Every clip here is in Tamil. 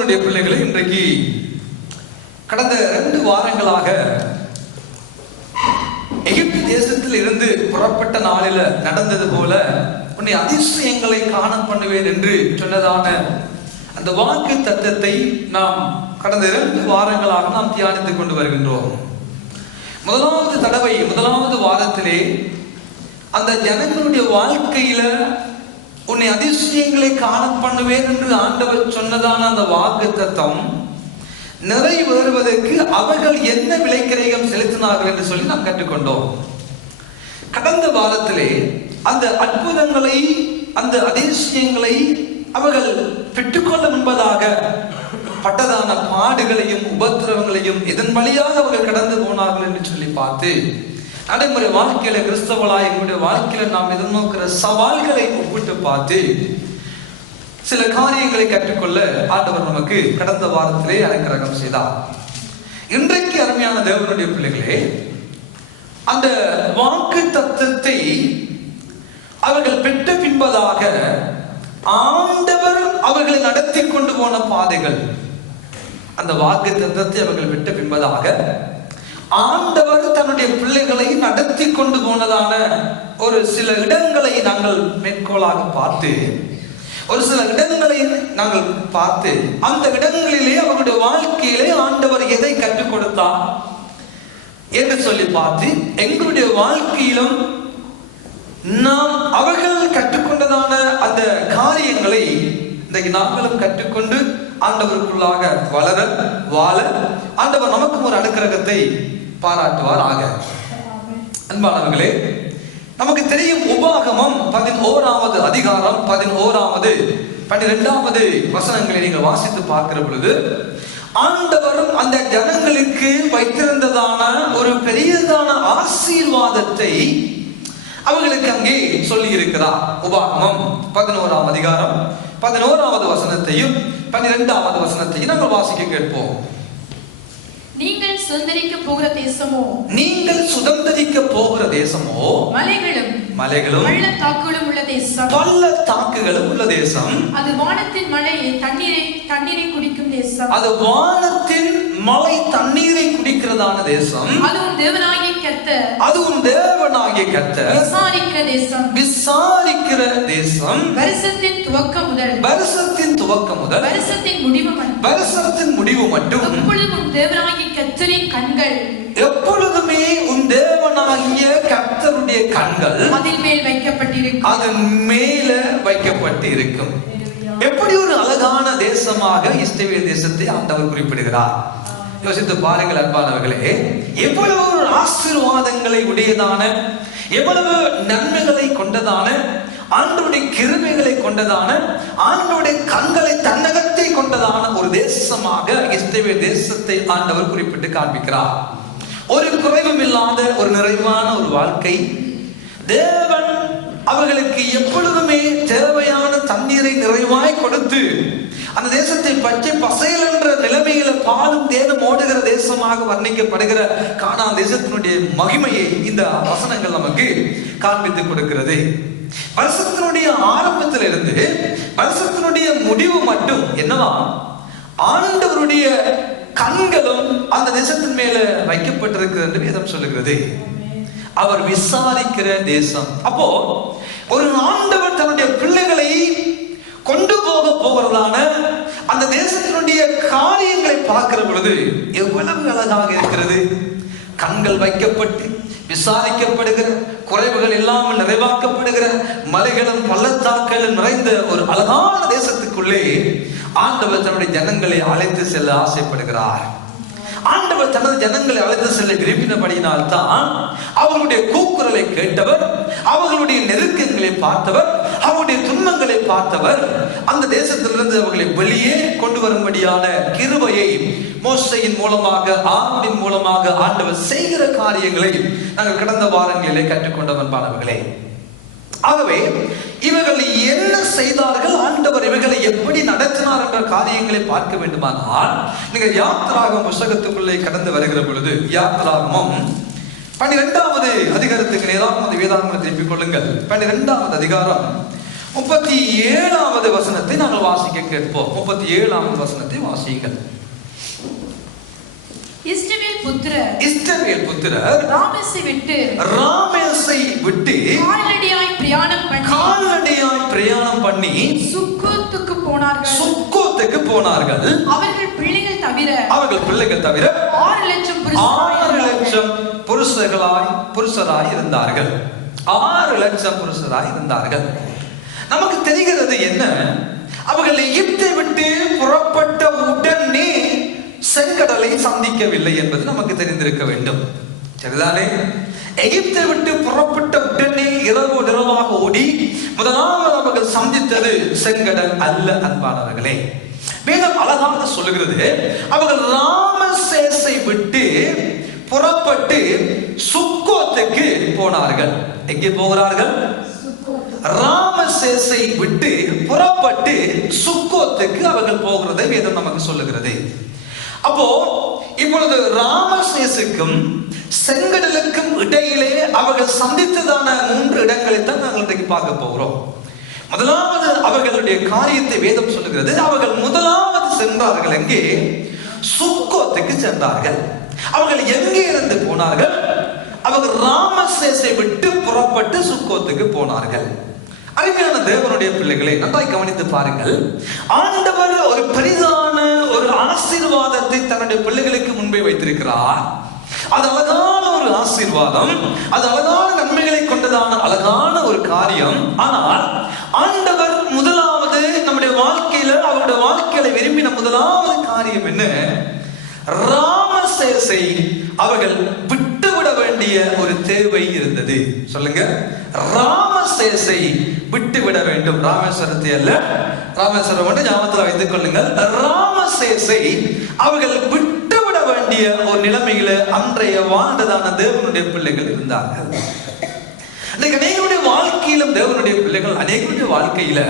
தேவனுடைய பிள்ளைகளை, இன்றைக்கு கடந்த 2 வாரங்களாக எகிப்து தேசத்தில் இருந்து புறப்பட்ட நாளில நடந்தது போல உன்னை அதிசயங்களை காண பண்ணுவேன் என்று சொன்னதான அந்த வாக்கு தத்தத்தை நாம் கடந்த 2 வாரங்களாக நாம் தியானித்துக் கொண்டு வருகின்றோம். முதலாவது வாரத்திலே அந்த ஜனங்களுடைய வாழ்க்கையில உன்னை அதிசயங்களை காண பண்ணுவேன் என்று ஆண்டவர் சொன்னதான அந்த வாக்கு தத்தம் நிறைவேறுவதற்கு அவர்கள் என்ன விலைக்கிரயம் செலுத்தினார்கள் என்று சொல்லி நாம் கற்றுக்கொண்டோம். கடந்த வாரத்திலே அந்த அற்புதங்களை, அந்த அதிசயங்களை அவர்கள் பெற்றுக்கொள்ள முன்பதாக பட்டதான பாடுகளையும் உபத்திரவங்களையும் இதன் வழியாக அவர்கள் கடந்து போனார்கள் என்று சொல்லி பார்த்து, நடைமுறை வாழ்க்கையில கிறிஸ்தவளாய் எங்களுடைய வாழ்க்கையில நாம் எதிர்நோக்கிற சவால்களை ஒப்பிட்டு பார்த்து சில காரியங்களை கற்றுக்கொள்ள ஆண்டவர் நமக்கு கடந்த வாரத்திலே அனுக்கிரகம் செய்தார். இன்றைக்கு அருமையான தேவனுடைய பிள்ளைகளே, அந்த வாக்கு தத்தத்தை அவர்கள் பெற்ற பின்பதாக ஆண்டவர் அவர்களை நடத்தி கொண்டு போன பாதைகள், அந்த வாக்கு தத்தத்தை அவர்கள் பெற்ற பின்பதாக ஆண்டவர் தன்னுடைய பிள்ளைகளை நடத்தி கொண்டு போனதான ஒரு சில இடங்களை நாங்கள் மேற்கோளாக பார்த்து, ஒரு சில இடங்களை நாங்கள் பார்த்து, அந்த இடங்களிலே அவருடைய வாழ்க்கையிலே ஆண்டவர் எதை கற்றுக் கொடுத்தார் என்று சொல்லி பார்த்து, எங்களுடைய வாழ்க்கையிலும் நாம் அவர்கள் கற்றுக்கொண்டதான அந்த காரியங்களை இன்றைக்கு நாங்களும் கற்றுக்கொண்டு ஆண்டவருக்குள்ளாக வளர வாழ ஆண்டவர் நமக்கும் ஒரு அனுக்கிரகத்தை பாராட்டுவார் ஆக. அன்பானவர்களே, நமக்கு தெரியும், உபாகமம் 11வது அதிகாரம் 11வது 12வது வசனங்களை நீங்கள் வாசித்து பார்க்கிற பொழுது ஆண்டவர் அந்த ஜனங்களுக்கு வைத்திருந்ததான ஒரு பெரியதான ஆசீர்வாதத்தை அவர்களுக்கு அங்கே சொல்லி இருக்கிறார். உபாகமம் 11ஆம் அதிகாரம் 11வது வசனத்தையும் 12வது வசனத்தையும் நாங்கள் வாசிக்க கேட்போம். நீங்கள் சுதந்தரிக்க போகிற தேசமோ, நீங்கள் சுதந்தரிக்க போகிற தேசமோ, மலைகளும் பள்ளத்தாக்குகளும் உள்ள தேசம், பள்ளத்தாக்குகளும் உள்ள தேசம், அது வானத்தின் மழை தண்ணீரை குடிக்கும் தேசம், அது வானத்தின் மழை தண்ணீரை குடிக்கிறதான தேசம், அதுவும் தேவனாகிய கர்த்தர், அதுவும் தேவனாகிய கர்த்தர் விசாரிக்கிற தேசம், விசாரிக்கிற தேசம், வருஷத்தின் துவக்கம் முதல் வருஷத்தின் முடிவு மட்டும் எப்பொழுதும் உன் தேவனாகிய கர்த்தரின் கண்கள், எப்பொழுதுமே உன் தேவனாகிய கர்த்தருடைய கண்கள் அதில் மேல் வைக்கப்பட்டிருக்கும், அதன் மேல வைக்கப்பட்டிருக்கும். எப்படி ஒரு அழகான தேசமாக இஸ்ரவேல் தேசத்தை ஆண்டவர் குறிப்பிடுகிறார். யோசித்து பாருங்கள் அன்பானவர்களே, எவ்வளவு ஒரு ஆசீர்வாதங்களை உடையதான, எவ்வளவு நன்மைகளை கொண்டதான, ஆண்டவருடைய கிருபைகளை கொண்டதான, ஆண்டவருடைய கண்களை தன்னகத்தை கொண்டதான ஒரு தேசமாக இஸ்ரவேல் தேசத்தை ஆண்டவர் குறிப்பிட்டு காண்பிக்கிறார். ஒரு குறைவும் இல்லாத ஒரு நிறைவான ஒரு வாழ்க்கை, தேவன் அவர்களுக்கு எப்பொழுதுமே தேவையான தண்ணீரை நிறைவாய் கொடுத்து அந்த தேசத்தை பற்றி பசையல் என்ற நிலைமையில பாலும் தேனும் ஓடுகிற தேசமாக வர்ணிக்கப்படுகிற கானான் தேசத்தினுடைய மகிமையை இந்த வசனங்கள் நமக்கு காண்பித்துக் கொடுக்கிறது. வருஷத்தினுடைய ஆரம்பத்திலிருந்து வருஷத்தினுடைய முடிவு மட்டும் என்னவா, ஆண்டவருடைய கண்களும் அந்த தேசத்தின் மேல வைக்கப்பட்டிருக்கிறது என்று வேதம் சொல்லுகிறது. அவர் விசாரிக்கிற தேசம். அப்போ ஒரு ஆண்டவர் தன்னுடைய பிள்ளைகளை கொண்டு போகிறதான அந்த தேசத்தினுடைய காரியங்களை பார்க்கிற பொழுது எவ்வளவு அழகாக இருக்கிறது. கண்கள் வைக்கப்பட்டு விசாரிக்கப்படுகிற, குறைவுகள் இல்லாமல் நிறைவாக்கப்படுகிற, மலைகளும் பள்ளத்தாக்களும் நிறைந்த ஒரு அழகான தேசத்துக்குள்ளே ஆண்டவர் தன்னுடைய ஜனங்களை அழைத்து செல்ல ஆசைப்படுகிறார். ஆண்டவர் தனது ஜனங்களை அழைத்து செல்ல விரும்பினபடியினால் தான் அவர்களுடைய கூக்குரலை கேட்டவர், அவர்களுடைய நெருக்கங்களை பார்த்தவர், அவருடைய துன்பங்களை பார்த்தவர், அந்த தேசத்திலிருந்து அவர்களை வெளியே கொண்டு வரும்படியான கிருபையை மோசேயின் மூலமாக, ஆரோனின் மூலமாக ஆண்டவர் செய்கிற காரியங்களை நாங்கள் கடந்த வாரங்களிலே கற்றுக்கொண்டோம் அன்பானவர்களே. ஆகவே இவர்கள் என்ன செய்தார்கள், ஆண்டவர் இவர்களை எப்படி நடத்தினார் என்ற காரியங்களை பார்க்க வேண்டுமானால் நீங்கள் யாத்திராகமம் புத்தகத்துக்குள்ளே கடந்து வருகிற பொழுது, யாத்திராகமம் 12வது அதிகாரத்துக்கு நேராக வேதாகமத்தை திருப்பிக் கொள்ளுங்கள். 12வது அதிகாரம் 37வது வசனத்தை நாங்கள் வாசிக்க கேட்போம். 37வது வசனத்தை வாசியுங்கள். இஸ்ரவேல் புத்திரர் ராமேசை விட்டு கால்நடையாய் பிரயாணம் பண்ணி சுக்கோத்துக்கு போனார்கள். அவர்கள் பிள்ளைகள் தவிர 6,00,000 புருஷராய் இருந்தார்கள். 6,00,000 புருஷராய் இருந்தார்கள். நமக்கு தெரிகிறது என்ன, அவர்கள் எகிப்தை விட்டு புறப்பட்ட உடனே செங்கடலை சந்திக்கவில்லை என்பது நமக்கு தெரிந்திருக்க வேண்டும். சரிதானே? எகிப்தை விட்டு புறப்பட்ட உடனே இரவாக ஓடி முதலாவது அவர்கள் சந்தித்தது செங்கடல் அல்ல. அன்பானவர்களே, வேதம் அழகாக சொல்லுகிறது, அவர்கள் ராமசேசை விட்டு புறப்பட்டு சுக்கோத்துக்கு போனார்கள். எங்கே போகிறார்கள்? ராமசேசை விட்டு புறப்பட்டு சுக்கோத்துக்கு அவர்கள் போகிறதை வேதம் நமக்கு சொல்லுகிறது. அப்போ இப்பொழுது ராமசேசுக்கும் செங்கடலுக்கும் இடையிலே அவர்கள் சந்தித்ததான 3 இடங்களை தான் நாங்கள் இன்றைக்கு பார்க்க போகிறோம். முதலாவது அவர்களுடைய காரியத்தை வேதம் சொல்லுகிறது. அவர்கள் முதலாவது சென்றார்கள். எங்கே? சுக்கோத்துக்கு சென்றார்கள். அவர்கள் எங்கே இருந்து போனார்கள்? அவர்கள் ராமசேசை விட்டு புறப்பட்டு சுக்கோத்துக்கு போனார்கள். அருமையான தேவனுடைய பிள்ளைகளை நன்றாய் கவனித்து பாருங்கள். ஆண்டவர் ஒரு பெரிதான ஒரு ஆசீர்வாதத்தை தன்னுடைய பிள்ளைகளுக்கு முன்பே வைத்திருக்கிறார். அது அழகான ஒரு ஆசீர்வாதம், அது அழகான நன்மைகளை கொண்டதான அழகான ஒரு காரியம். ஆனால் ஆண்டவர் முதலாவது நம்முடைய வாழ்க்கையில அவருடைய வாழ்க்கையில விரும்பின முதலாவது காரியம் என்ன? ராமசேசை அவர்கள் விட்டுவிட வேண்டிய ஒரு தேவை இருந்தது. சொல்லுங்க, ராமசேசை விட்டுவிட வேண்டும். ராமேஸ்வரத்தை அல்ல, ராமேஸ்வரம் மட்டும் ஞாபகத்தில் வைத்துக் கொள்ளுங்கள். ராமசேசை அவர்கள் விட்டுவிட வேண்டிய ஒரு நிலைமையில அன்றைய வாழ்ந்ததான தேவனுடைய பிள்ளைகள் இருந்தார்கள். அநேகருடைய வாழ்க்கையிலும் தேவனுடைய பிள்ளைகள் அநேகருடைய வாழ்க்கையில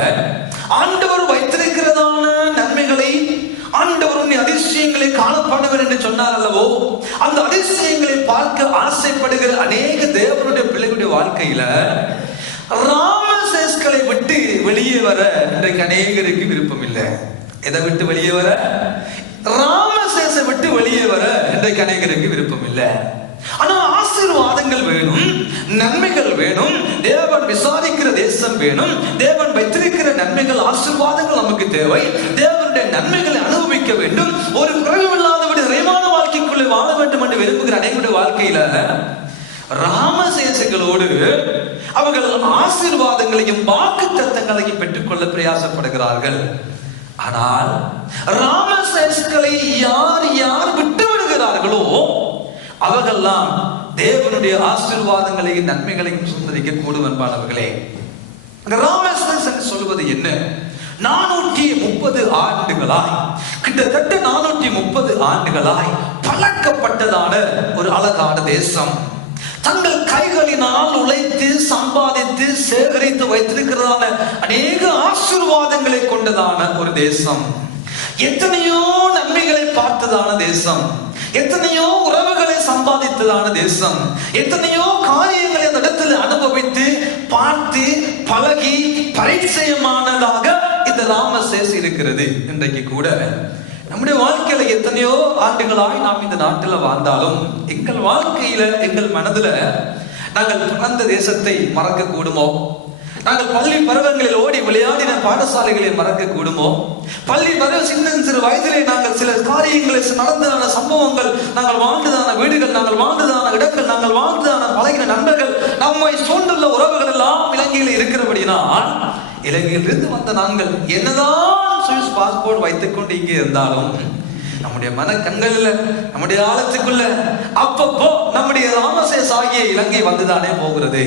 ஆண்டவர் வைத்திருக்கிறதான நன்மைகளை, ஆண்டவருடைய அதிசயங்களை காணப்படுவர் என்று சொன்னார் அல்லவோ, அந்த அதிசயங்களை பார்க்க ஆசைப்படுகிற அநேக தேவனுடைய பிள்ளைகளுடைய வாழ்க்கையில ராமசேஸ்களை விட்டு வெளியே வர இன்றைக்கு அநேகருக்கு விருப்பம் இல்லை. எதை விட்டு வெளியே வர? ராமசேசை விட்டு வெளியே வர இன்றைக்கு அநேகருக்கு விருப்பம் இல்லை. ஆனா ஆசீர்வாதங்கள் வேணும், நன்மைகள் வேணும், தேவன் விசாரிக்கிற தேசம் வேணும், தேவன் வைத்திருக்கிற நன்மைகள் ஆசீர்வாதங்கள் நமக்கு தேவை. தேவனுடைய நன்மைகளை அனுபவிக்க வேண்டும், ஒரு குறைவில்லாதபடி நிறைவான வாழ்க்கைக்குள்ளே வாழ வேண்டும் என்று விரும்புகிற அனைவருடைய வாழ்க்கையில ராமசேசங்களோடு அவர்கள் ஆசீர்வாதங்களையும் வாக்கு தத்தங்களையும் பெற்றுக்கொள்ள பிரயாசப்படுகிறார்கள். ஆனால் ராமசேஸ்களை யார் யார் விட்டு விடுகிறார்களோ அவர்களெல்லாம் தேவனுடைய ஆசீர்வாதங்களையும் நன்மைகளையும் சுந்தரிக்க கூடும். என்பானவர்களே, ராமசேசன் சொல்வது என்ன? 430 ஆண்டுகளாய், கிட்டத்தட்ட 430 ஆண்டுகளாய் பழக்கப்பட்டதான ஒரு அழகான தேசம், தங்கள் கைகளினால் உழைத்து சம்பாதித்து சேகரித்து வைத்திருக்கிறதான அநேக ஆசீர்வாதங்களை கொண்டதான ஒரு தேசம், எத்தனையோ நன்மைகளை பார்த்ததான தேசம், எத்தனையோ உறவுகளை சம்பாதித்ததான தேசம், எத்தனையோ காரியங்களை அந்த இடத்துல அனுபவித்து பார்த்து பழகி பரிச்சயமானதாக இந்த ராமசேஸ் இருக்கிறது. இன்றைக்கு கூட நம்முடைய வாழ்க்கையில எத்தனையோ ஆண்டுகளாய் நாம் இந்த நாட்டில் வாழ்ந்தாலும் எங்கள் வாழ்க்கையில, எங்கள் மனதுல நாங்கள் பிறந்த தேசத்தை மறக்க கூடுமோ? நாங்கள் பள்ளி பருவங்களில் ஓடி விளையாடின பாடசாலைகளை மறக்க கூடுமோ? பள்ளி பருவ சிறு வயதிலே நாங்கள் சில காரியங்களை நடந்ததான சம்பவங்கள், நாங்கள் வாழ்ந்ததான வீடுகள், நாங்கள் வாழ்ந்ததான இடங்கள், நாங்கள் வாழ்ந்ததான பழகின நண்பர்கள், நம்மை சூழ்ந்துள்ள உறவுகள் எல்லாம் இலங்கையில் இருக்கிறபடினால், இலங்கையிலிருந்து வந்த நாங்கள் என்னதான் சுவிஸ் பாஸ்போர்ட் வைத்துக் கொண்டு இங்கே இருந்தாலும் நம்முடைய மன கண்களில், நம்முடைய ஆழத்துக்குள்ள அப்பப்போ நம்முடைய ராமசேஸ் ஆகிய இலங்கை வந்துதானே போகிறது,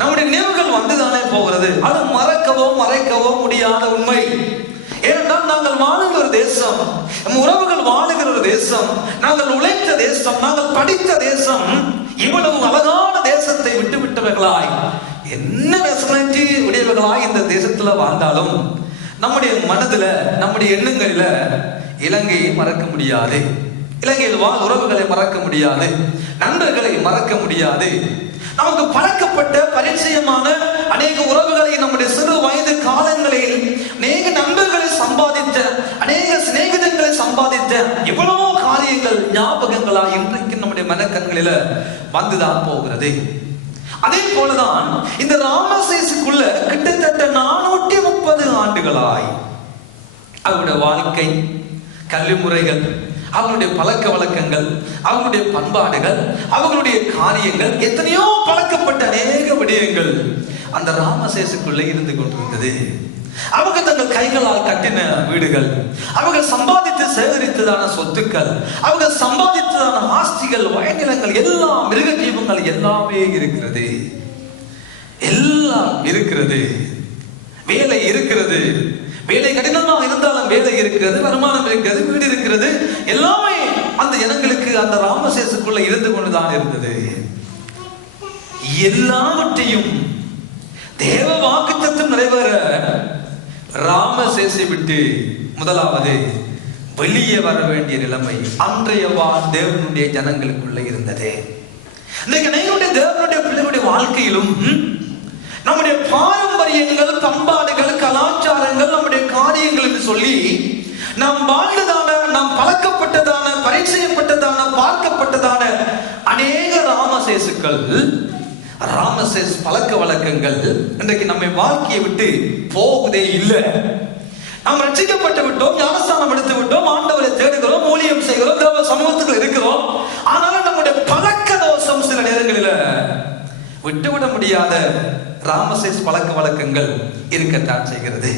நம்முடைய நினைவுகள் வந்துதானே போகிறது. அது மறைக்கவோ முடியாத உண்மை. ஏனென்றால் நாங்கள் வாழுகிற ஒரு தேசம், நம் உறவுகள் வாழுகிற ஒரு தேசம், நாங்கள் உழைத்த தேசம், நாங்கள் படித்த தேசம், இவ்வளவு அழகான தேசத்தை விட்டுவிட்டவர்களாய், என்ன நேஷனாலிட்டி உடையவர்களாய் இந்த தேசத்துல வாழ்ந்தாலும் நம்முடைய மனதுல, நம்முடைய எண்ணங்களில இலங்கையை மறக்க முடியாது, இலங்கையில் வாழ் உறவுகளை மறக்க முடியாது, நண்பர்களை மறக்க முடியாது. நமக்கு பழக்கப்பட்ட பரிச்சயமான அநேக உறவுகளை நம்முடைய சிறு வயது காலங்களில் அநேக நண்பர்களை சம்பாதித்த, அநேக சிநேகிதங்களை சம்பாதித்த எவ்வளவோ காரியங்கள் ஞாபகங்களா இன்றைக்கு நம்முடைய மனக்கண்களில வந்துதான் போகிறது. அதே போலதான் இந்த ராமசேசுக்குள்ள கிட்டத்தட்ட 430 ஆண்டுகளாய் அவருடைய வாழ்க்கை, கல்வி முறைகள், அவங்களுடைய பழக்க வழக்கங்கள், அவங்களுடைய பண்பாடுகள், அவங்களுடைய காரியங்கள், எத்தனையோ பழக்கப்பட்ட அநேக விடயங்கள் அந்த ராமசேசுக்குள்ளே இருந்து கொண்டிருந்தது. அவங்க தங்கள் கைகளால் கட்டின வீடுகள், அவர்கள் சம்பாதித்து சேகரித்ததான சொத்துக்கள், அவர்கள் சம்பாதித்ததான ஆஸ்திகள், வயநிலங்கள், எல்லாம் மிருக ஜீவங்கள் எல்லாமே இருக்கிறது. எல்லாம் இருக்கிறது. வேலை இருக்கிறது. வேலை கடினமாக இருந்தாலும் வேலை இருக்கிறது, வருமானம் இருக்கிறது, வீடு இருக்கிறது. எல்லாமே அந்த ஜனங்களுக்கு அந்த ராமசேசுக்குள்ள இருந்து கொண்டுதான் இருந்தது. எல்லாவற்றையும் தேவ வாக்குத்தத்தம் நிறைவேற ராமசேசை விட்டு முதலாவது வெளியே வர வேண்டிய நிலைமை அன்றைய தேவனுடைய ஜனங்களுக்குள்ள இருந்தது. இன்றைக்கு தேவனுடைய பிள்ளைகளுடைய வாழ்க்கையிலும் நம்முடைய பாரம்பரியங்கள், பண்பாடுகள், கலாச்சாரங்கள், நம்முடைய காரியங்கள் என்று சொல்லி நாம் வாழ்ந்ததான, நாம் பழக்கப்பட்டதான, பரிச்சயப்பட்டதான, பார்க்கப்பட்டதான அநேக ராமசேசுக்கள், ராமசேஸ் பழக்க வழக்கங்கள் இன்றைக்கு நம்மை வாழ்க்கையை விட்டு போகுதே இல்லை. நாம் ரட்சிக்கப்பட்டு விட்டோம், ஞானஸ்தானம் எடுத்து விட்டோம், ஆண்டவரை தேடுகிறோம், ஊழியம் செய்கிறோம், தேவ சமூகத்துக்குள் இருக்கிறோம். ஆனாலும் நம்முடைய பழக்க தோஷம் சில நேரங்களில் விட்டுவிட முடியாத ராமசேஸ் பழக்க வழக்கங்கள் இருக்கத்தான் செய்கிறது.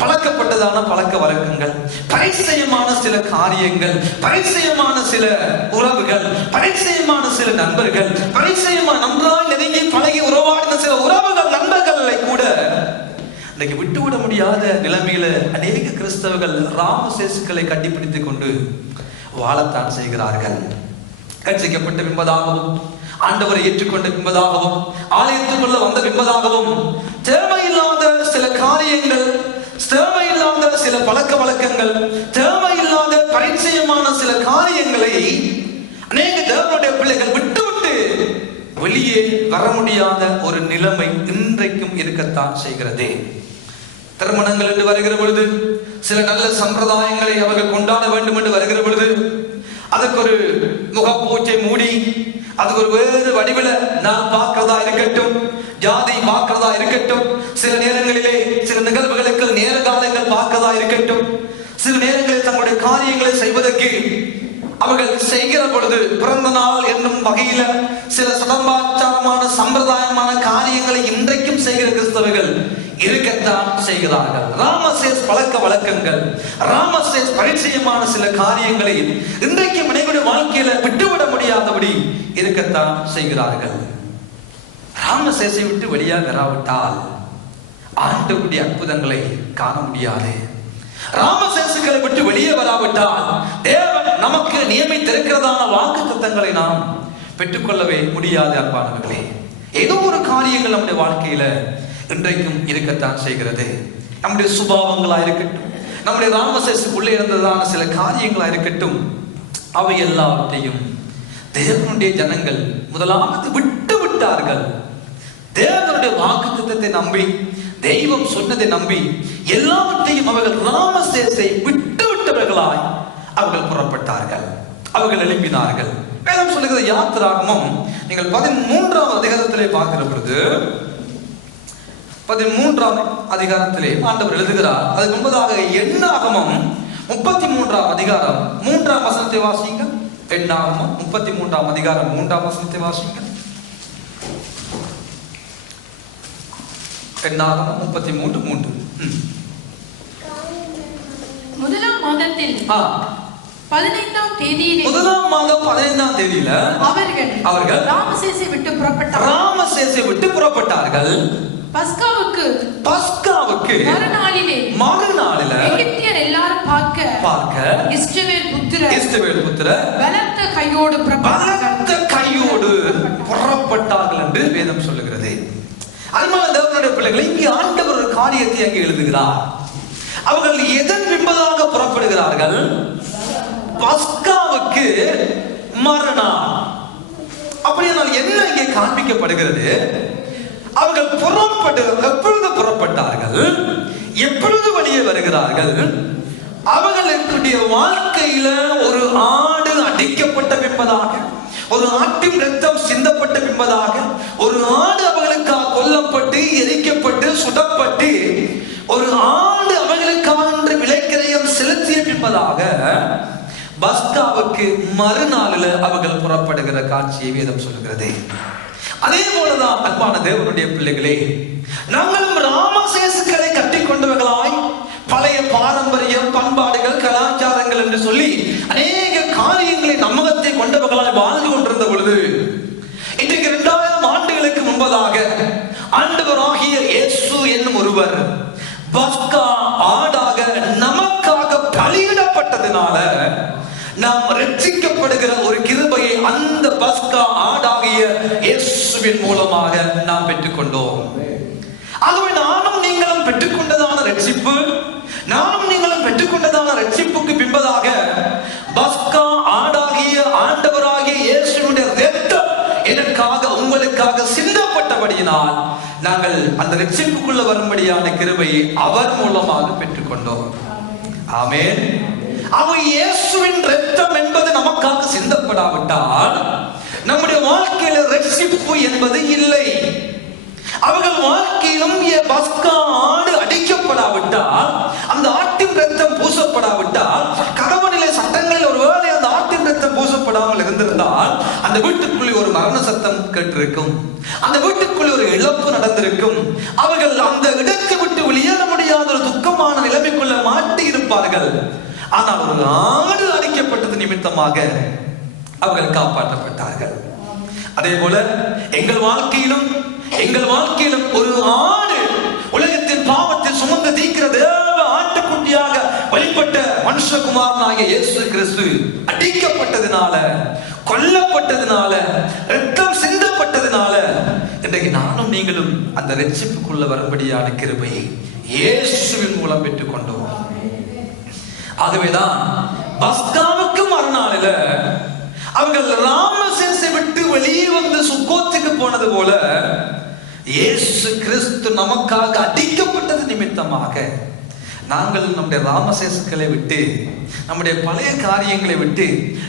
பழக்கப்பட்டதான பழக்க வழக்கங்கள், பரிச்சயமான சில காரியங்கள், பரிச்சயமான சில உறவுகள், பரிச்சயமான சில நண்பர்கள், பரிச்சயமான நன்றாய் நெருங்கி பழகி உறவாடின சில உறவுகள், நண்பர்களை கூட இன்னைக்கு விட்டுவிட முடியாத நிலைமையில அநேக கிறிஸ்தவர்கள் ராமசேசுக்களை கட்டிப்பிடித்துக் கொண்டு வாழத்தான் செய்கிறார்கள். ரட்சிக்கப்பட்ட பின்பதாகவும், ஆண்டவரை ஏற்றுக்கொண்ட பின்பதாகவும், ஆலயத்துக்குள்ள வந்த பின்பதாகவும் தேவையில்லாத சில காரியங்கள், தேவையில்லாத சில பழக்க வழக்கங்கள், தேவையில்லாத பரிச்சயமான சில காரியங்களை அநேக தேவனுடைய பிள்ளைகள் விட்டுவிட்டு வெளியே வர முடியாத ஒரு நிலைமை இன்றைக்கும் இருக்கத்தான் செய்கிறது. திருமணங்கள் என்று வருகிற பொழுது, சில நல்ல சம்பிரதாயங்களை அவர்கள் கொண்டாட வேண்டும் என்று வருகிற பொழுது, அதுக்கு ஒரு முகப்பூச்சை மூடி, அதுக்கு ஒரு வேறு வடிவில நான் பார்க்கிறதா இருக்கட்டும், ஜாதி பார்க்கிறதா இருக்கட்டும், சில நேரங்களிலே சில நிகழ்வுகளுக்கு நேர காலங்கள் பார்க்கிறதா இருக்கட்டும், சில நேரங்களில் தங்களுடைய காரியங்களை செய்வதற்கு அவர்கள் செய்கிற பொழுது பிறந்த நாள் என்னும் வகையில சில சடம்பாச்சாரமான சம்பிரதாயமான காரியங்களை இன்றைக்கும் செய்கிற கிறிஸ்தவர்கள் இருக்கத்தான் செய்கிறார்கள். ராமசேஸ் பழக்க வழக்கங்கள், ராமசேஸ் பரிச்சயமான சில காரியங்களை இன்றைக்கு மனிதனுடைய வாழ்க்கையில விட்டுவிட முடியாதபடி இருக்கத்தான் செய்கிறார்கள். ராமசேசை விட்டு வெளியே வராவிட்டால் ஆண்டவருடைய அற்புதங்களை காண முடியாது. ராமசேசுகளை விட்டு வெளியே வராவிட்டால் தேவன் நமக்கு நியமித்திருக்கிறதான வாக்குத்தத்தங்களை நாம் பெற்றுக்கொள்ளவே முடியாது. அன்பானவர்களே, ஏதோ ஒரு காரியங்கள் நம்முடைய வாழ்க்கையில இன்றைக்கும் இருக்கத்தான் செய்கிறது. நம்முடைய சுபாவங்களா இருக்கட்டும், நம்முடைய ராமசேசுக்குள்ளே இருந்ததான சில காரியங்களா இருக்கட்டும், அவை எல்லாவற்றையும் தேவனுடைய ஜனங்கள் முதலாவது விட்டு விட்டார்கள். தேவனுடைய வாக்குத்தத்தத்தை நம்பி, தெய்வம் சொன்னதை நம்பி எல்லாவற்றையும் அவர்கள் ராமசேசை விட்டு விட்டவர்களாய் அவர்கள் புறப்பட்டார்கள், அவர்கள் எழுப்பினார்கள். வேதம் சொல்லுகிற யாத்திராகமம் நீங்கள் 13ஆம் அதிகாரத்திலே பார்க்கிற பொழுது, 13ஆம் அதிகாரத்திலே ஆண்டவர் எழுதுகிறார். அதுக்கு முன்பதாக எண்ணாகமம் 33ஆம் அதிகாரம் 3ஆம் வசனத்தை வாசிங்க. எண்ணாகமம் 33ஆம் அதிகாரம் 3ஆம் வசனத்தை வாசிங்க. எண்ணாகமம் 33:3. முதலாம் மாதத்தில் 15ஆம் தேதியிலே, முதலாம் மாதம் 15ஆம் தேதியில அவர்கள் ராமசேசை விட்டு புறப்பட்டார்கள். ராமசேசை விட்டு புறப்பட்டார்கள். பஸ்காவுக்கு மறுநாளிலே எகிப்தியர் எல்லாரும் பார்க்க இஸ்ரவேல் புத்திரர் பலத்த கையோடு புறப்பட்டார்கள் என்று வேதம் சொல்லுகிறது. அதனால தேவனுடைய பிள்ளைகளை இங்கே ஆண்டவர் ஒரு காரியத்தை அங்கே எழுதுகிறார். அவர்கள் எதன் பின்பதாக புறப்படுகிறார்கள்? பஸ்காவுக்கு மறுநாள். அப்படியானால் என்ன இங்கே காண்பிக்கப்படுகிறது? அவர்கள் எப்பொழுது புறப்பட்டார்கள், எப்பொழுது வெளியே வருகிறார்கள்? அவர்களுடைய வாழ்க்கையில ஒரு ஆடு அடிக்கப்பட்ட பின்பதாக, ஒரு ஆட்டின் ரத்தம் சிந்தப்பட்ட பின்பதாக, ஒரு ஆடு அவர்களுக்காக கொல்லப்பட்டு எரிக்கப்பட்டு சுடப்பட்டு, ஒரு ஆடு அவர்களுக்காக விலைக்கிரயம் செலுத்திய பின்பதாக பஸ்காவுக்கு மறுநாளில் அவர்கள் புறப்படுகிற காட்சியை வேதம் சொல்கிறது. அதே போலதான் அன்பான தேவனுடைய பிள்ளைகளே, நாங்களும் ராமசேசுக்களை கட்டிக் கொண்டவர்களாய் பழைய பாரம்பரியம், பண்பாடுகள், கலாச்சாரங்கள் என்று சொல்லி அநேக காரியங்களை நம்மகத்தை கொண்டவர்களாய் வாழ்ந்து கொண்டிருந்த பொழுது, இன்றைக்கு 2000 ஆண்டுகளுக்கு முன்பதாக ஆண்டவராகிய இயேசு என்னும் ஒருவர் பஸ்கா ஆடாக நமக்காக பலியிடப்பட்டதினால நாம் ரட்சிக்கப்படுகிற ஒரு கிருபையை அந்த பஸ்கா ஆடாகிய இயேசுவின் மூலமாக நாம் பெற்றுக்கொண்டோம். ஆகவே நானும் நீங்களும் பெற்றுக்கொண்டதான ரட்சிப்பு, நானும் நீங்களும் பெற்றுக்கொண்டதான ரட்சிப்புக்கு பின்பதாக பஸ்கா ஆடாகிய ஆண்டவராகிய இயேசுவினுடைய இரத்தம் எனக்காக உங்களுக்காக சிந்தப்பட்டபடியினால் நாங்கள் அந்த ரட்சிப்புக்குள்ள வரும்படியான கிருபையை அவர் மூலமாக பெற்றுக்கொண்டோம். ஆமென். அவர் இயேசுவின் இரத்தம் என்பது நமக்காக சிந்தப்படாவிட்டால் நம்முடைய வாழ்க்கையில ரட்சிப்பு என்பது இல்லை. அவர்கள் வாழ்க்கையிலும் பஸ்கா ஆடு அடிக்கப்படாவிட்டால், அந்த ஆட்டின் ரத்தம் பூசப்படாவிட்டால், கடவுளிலே சட்டங்களில் ஒருவேளை அந்த ஆட்டின் ரத்தம் பூசப்படாமல் இருந்திருந்தால் அந்த வீட்டுக்குள்ளே ஒரு மரண சத்தம் கேட்டிருக்கும், அந்த வீட்டுக்குள்ளே ஒரு இழப்பு நடந்திருக்கும். அவர்கள் அந்த இடத்தை விட்டு வெளியேற முடியாத ஒரு துக்கமான நிலைமைக்குள்ள மாட்டி இருப்பார்கள். ஆனால் ஒரு ஆடு அடிக்கப்பட்டது நிமித்தமாக அவர்கள் காப்பாற்றப்பட்டார்கள். அதே போல எங்கள் வாழ்க்கையிலும் ஒரு ஆடு உலகத்தின் பாவத்தை சுமந்து தீர்க்கிற தேவ ஆட்டுக்குட்டியாக வெளிப்பட்ட மனுஷகுமாரனாகிய இயேசு கிறிஸ்து அடிக்கப்பட்டதினால, கொல்லப்பட்டதினால, இரத்தம் சிந்தப்பட்டதினால இன்றைக்கு நானும் நீங்களும் அந்த ரட்சிப்புக்குள்ள வரும்படியான கிருபையை இயேசுவின் மூலம் பெற்றுக் கொண்டோம். ஆகவேதான் பஸ்காவுக்கு மறுநாளில அவர்கள் ராமசேசை விட்டு வெளியே வந்து சுக்கோத்துக்கு போனது போல இயேசு கிறிஸ்து நமக்காக அடிக்கப்பட்டது நிமித்தமாக நாங்கள் நம்முடைய ராமசேசுக்களை விட்டு, நம்முடைய பழைய காரியங்களை விட்டு,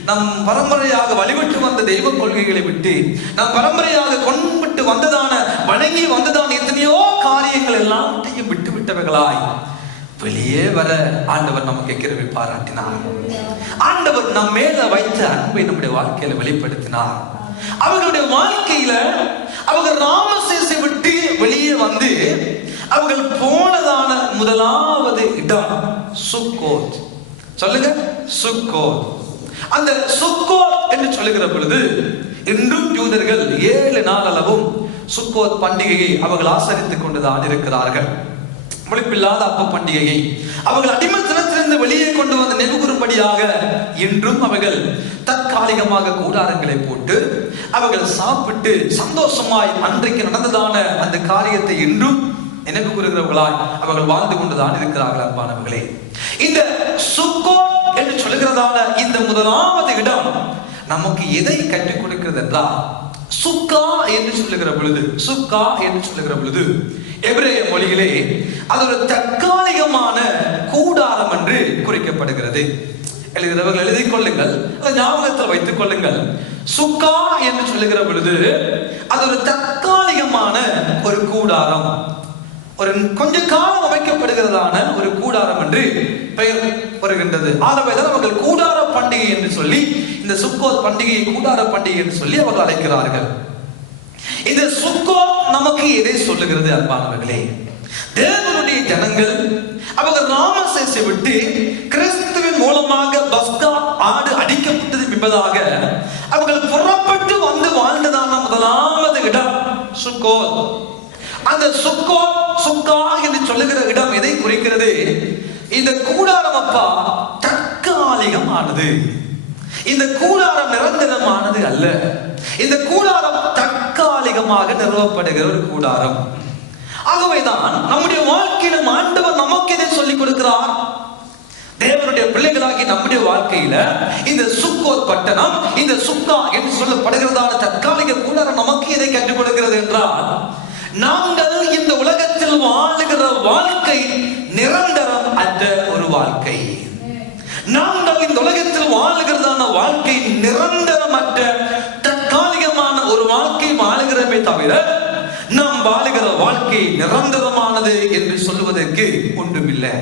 நம் பரம்பரையாக வழிபட்டு வந்த தெய்வ கொள்கைகளை விட்டு, நம் பரம்பரையாக கொண்டு வந்ததான வணங்கி வந்ததான எத்தனையோ காரியங்கள் எல்லாத்தையும் விட்டு விட்டவர்களாய் வெளியே வர ஆண்டவர் நமக்கு கிருபை பாராட்டினார். ஆண்டவர் நம் மேல வைத்த அன்பை நம்முடைய வாழ்க்கையில வெளிப்படுத்தினார். அவர்களுடைய வாழ்க்கையில அவர்கள் ராமசேசை விட்டு வெளியே வந்து அவர்கள் போனதான முதலாவது இடம் சுக்கோத். சொல்லுங்க, சுக்கோத். அந்த சுக்கோத் என்று சொல்லுகிற பொழுது இன்றும் யூதர்கள் 7 நாள் அளவும் சுக்கோத் பண்டிகையை அவர்கள் ஆசரித்துக் கொண்டுதான் இருக்கிறார்கள். முளைப்பில்லாத அப்ப பண்டிகையை அவர்கள் அடிமைத்தனத்திலிருந்து வெளியே கொண்டு வந்து நினைவுகூரும்படியாக இன்றும் அவர்கள் தற்காலிகமாக கூடாரங்களை போட்டு அவர்கள் சாப்பிட்டு சந்தோஷமாய் அன்றைக்கு நடந்ததான அந்த காரியத்தை இன்றும் நினைவு கூறுகிறவர்களாய் அவர்கள் வாழ்ந்து கொண்டுதான் இருக்கிறார்கள். அன்பானவர்களே, இந்த சுக்கோத் என்று சொல்லுகிறதான இந்த முதலாவது இடம் நமக்கு எதை கற்றுக் கொடுக்கிறது என்றால், சுக்கா என்று சொல்லுகிற பொழுது எபிரேய மொழியிலே அது ஒரு தற்காலிகமான கூடாரம் என்று குறிக்கப்படுகிறது. எழுதுகிறவர்கள் எழுதிக் கொள்ளுங்கள், ஞாபகத்தில் வைத்துக் கொள்ளுங்கள். சுக்கா என்று சொல்லுகிற பொழுது அது ஒரு தற்காலிகமான ஒரு கூடாரம், ஒரு கொஞ்ச காலம் அமைக்கப்படுகிறதான ஒரு கூடாரம் என்று பெயர் வருகின்றது. ஆகவேதான் அவர்கள் கூடார பண்டிகை என்று சொல்லி, இந்த சுக்கோத் பண்டிகையை கூடார பண்டிகை என்று சொல்லி அவர்கள் அழைக்கிறார்கள். இந்த சுக்கோத் நமக்கு எதை சொல்லுகிறது அன்பானவர்களே? தேவனுடைய ஜனங்கள் அவர்கள் ராமசேசை விட்டு கிறிஸ்துவின் மூலமாக பஸ்கா ஆடு அடிக்கப்பட்டது என்பதாக அவர்கள் புறப்பட்டு வந்து வாழ்ந்ததான முதலாவது இடம் சுக்கோத். அந்த சுக்கா என்று சொல்லுகிற இடம் எதை குறிக்கிறது? இந்த கூடாரம் அப்பா தற்காலிகமானது. இந்த கூடாரம் நிரந்தரமானது அல்ல. இந்த கூடாரம் தற்காலிகமாக நிறுவப்படுகிற ஒரு கூடாரம். ஆகவேதான் நம்முடைய வாழ்க்கையில ஆண்டவர் நமக்கு எதை சொல்லிக் கொடுக்கிறார்? தேவனுடைய பிள்ளைகளாகி நம்முடைய வாழ்க்கையில இந்த சுக்கோத் பட்டணம், இந்த சுக்கா என்று சொல்லப்படுகிறதான தற்காலிக கூடாரம் நமக்கு எதை கற்றுக் கொடுக்கிறது என்றால், நாங்கள் இந்த உலகத்தில் வாழுகிற வாழ்க்கை நிரந்தரம் அற்ற ஒரு வாழ்க்கை. நாங்கள் இந்த உலகத்தில் வாழுகிறதான வாழ்க்கை நிரந்தரமற்ற தற்காலிகமான ஒரு வாழ்க்கை வாழுகிறமே தவிர நாம் வாழுகிற வாழ்க்கை நிரந்தரமானது என்று சொல்லுவதற்கு ஒன்றுமில்லை.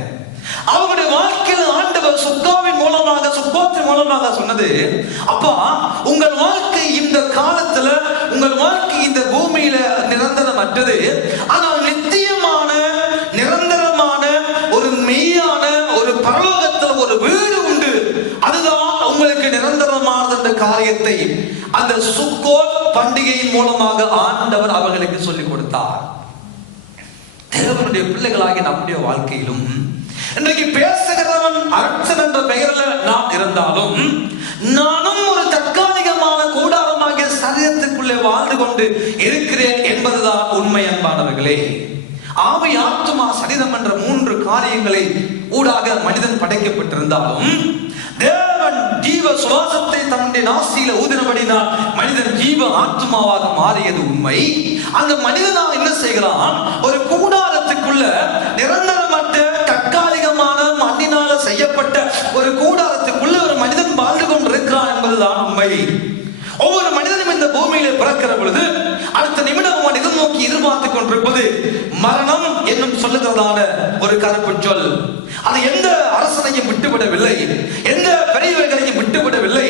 அவருடைய வாழ்க்கையில் ஆண்டவர் சுக்காவின் மூலமாக, சுக்கோத்தின் மூலமாக சொன்னது, அப்பா உங்கள் வாழ்க்கை இந்த காலத்துல, உங்கள் வாழ்க்கை இந்த பூமியில நிரந்தரமற்றது, ஆனால் நித்தியமான நிரந்தரமான ஒரு மெய்யான ஒரு பரலோகத்தில் ஒரு வீடு உண்டு, அதுதான் உங்களுக்கு நிரந்தரமானது என்ற காரியத்தை அந்த சுக்கோத் பண்டிகையின் மூலமாக ஆண்டவர் அவர்களுக்கு சொல்லிக் கொடுத்தார். தேவனுடைய பிள்ளைகளாகி நம்முடைய வாழ்க்கையிலும் இன்றைக்கு பேசுகிறவன் அர்ச்சன் என்ற பெயரில் நாம் இருந்தாலும், நானும் ஒரு தற்காலிகமான கூடாரமாகிய சரீரத்துக்குள்ளே வாழ்ந்து கொண்டு இருக்கிறேன் என்பதுதான் உண்மை. அன்பானவர்களே, ஆவி, ஆத்துமா, சரீரம் என்ற 3 காரியங்களை ஊடாக மனிதன் படைக்கப்பட்டிருந்தாலும், தேவன் ஜீவ சுவாசத்தை தன்னுடைய நாசியில ஊதினபடினால் மனிதன் ஜீவ ஆத்மாவாக மாறியது உண்மை. அந்த மனிதனால் என்ன செய்கிறான்? ஒரு கூடாரத்துக்குள்ள நிரந்தரமற்ற தற்காலிகமான மண்ணினால செய்யப்பட்ட ஒரு கூடாரத்துக்குள்ள ஒரு மனிதன் வாழ்ந்து கொண்டிருக்கிறான் என்பதுதான் உண்மை. ஒவ்வொரு மனிதனும் இந்த பூமியில பிறக்கிற பொழுது அடுத்த நிமிடம் அவன் எதிர்நோக்கி எதிர்பார்த்துக் கொண்டிருப்பது மரணம் என்னும் சொல்லுகிறதான ஒரு கருப்பு சொல். அது எந்த அரசனையும் விட்டுவிடவில்லை, எந்த பெரியவர்களையும் விட்டுவிடவில்லை.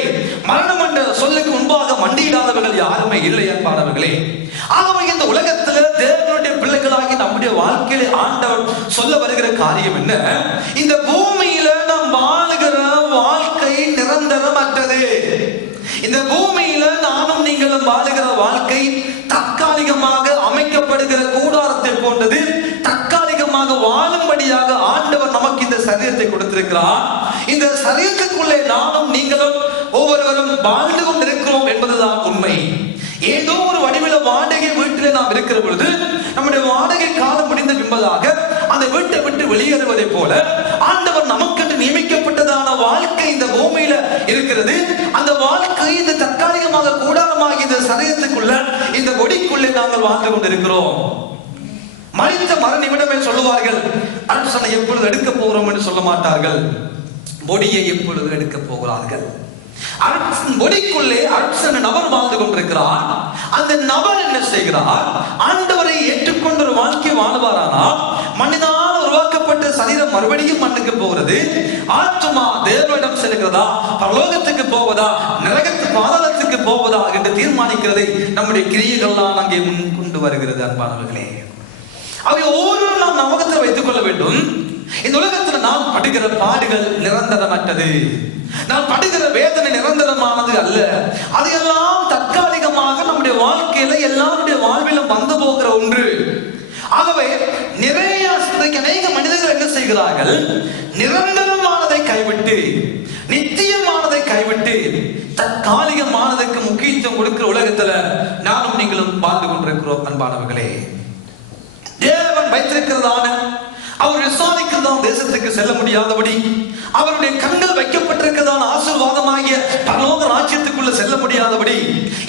மரணம் என்ற சொல்லுக்கு முன்பாக மண்டியிடாதவர்கள் யாருமே இல்லை என்பானவர்களே. ஆகவே இந்த உலகத்துல தேவனுடைய பிள்ளைகளாகி நம்முடைய வாழ்க்கையில ஆண்டவர் சொல்ல வருகிற காரியம் என்ன? இந்த பூமியில நாம் வாழுகிற வாழ்க்கை நிரந்தரமற்றது. இந்த பூமியில நானும் நீங்களும் வாழுகிற வாழ்க்கை தற்காலிகமாக அமைக்கப்படுகிற கூடாரத்தை போன்றது. தற்காலிகமாக வாழும்படியாக ஆண்டவர் நமக்கு இந்த சரீரத்தை கொடுத்திருக்கிறார். இந்த சரீரத்துக்குள்ளே நானும் நீங்களும் ஒவ்வொருவரும் வாழ்ந்து கொண்டிருக்கிறோம் என்பதுதான் உண்மை. ஏதோ ஒரு வடிவில வாடகை வீட்டிலே நாம் இருக்கிற பொழுது நம்முடைய வாடகை காலம் முடிந்த பின்பதாக அந்த வீட்டை விட்டு வெளியேறுவதை போல ஆண்டவர் நமக்கென்று நியமிக்கப்பட்டதான வாழ்க்கை இந்த பூமியில இருக்கிறது. அந்த வாழ்க்கை இந்த தற்காலிகமாக கூடாரமாக இந்த சரீரத்துக்குள்ள, இந்த கொடிக்குள்ளே நாங்கள் வாழ்ந்து கொண்டிருக்கிறோம். மனித மர நிமிடமே சொல்லுவார்கள், அர்ச்சனை எப்பொழுது எடுக்க போகிறோம் என்று சொல்ல மாட்டார்கள், பொடியை எப்பொழுது எடுக்க போகிறார்கள். பொடிக்குள்ளே அர்ச்சனை நபர் வாழ்ந்து கொண்டிருக்கிறார். அந்த நபர் என்ன செய்கிறார்? ஆண்டவரை ஏற்றுக்கொண்ட ஒரு வாழ்க்கை வாழ்வாரானால் மனிதனால் உருவாக்கப்பட்ட சரீரம் மறுபடியும் மண்ணுக்கு போகிறது. ஆத்மா தேவனிடம் செல்கிறதா, பரலோகத்துக்கு போவதா, நரகத்து பாதாளத்துக்கு போவதா என்று தீர்மானிக்கிறதை நம்முடைய கிரியைகள்லாம் அங்கே முன் கொண்டு வருகிறது. அன்பானவர்களே, அவை ஒவ்வொரு நாம் நவகத்தை வைத்துக் கொள்ள வேண்டும். இந்த உலகத்தில் நாம் படுகிற பாடுகள் நிரந்தரமற்றது, நாம் படுகிற வேதனை நிரந்தரமானது அல்ல. அதையெல்லாம் தற்காலிகமாக நம்முடைய வாழ்க்கையில எல்லாருடைய வாழ்விலும் வந்து போகிற ஒன்று. ஆகவே நிறைய அநேக மனிதர்கள் என்ன செய்கிறார்கள்? நிரந்தரமானதை கைவிட்டு, நித்தியமானதை கைவிட்டு, தற்காலிகமானதுக்கு முக்கியத்துவம் கொடுக்கிற உலகத்துல நானும் நீங்களும் வாழ்ந்து கொண்டிருக்கிறோம். அன்பானவர்களே, தேவன் வைத்திருக்கிறதான, அவர் விசாரிக்கிறதான தேசத்துக்கு செல்ல முடியாதபடி, அவருடைய கண்கள் வைக்கப்பட்டிருக்கிறதான ஆசீர்வாதமாகிய பரலோக ராஜ்யத்துக்குள்ள செல்ல முடியாதபடி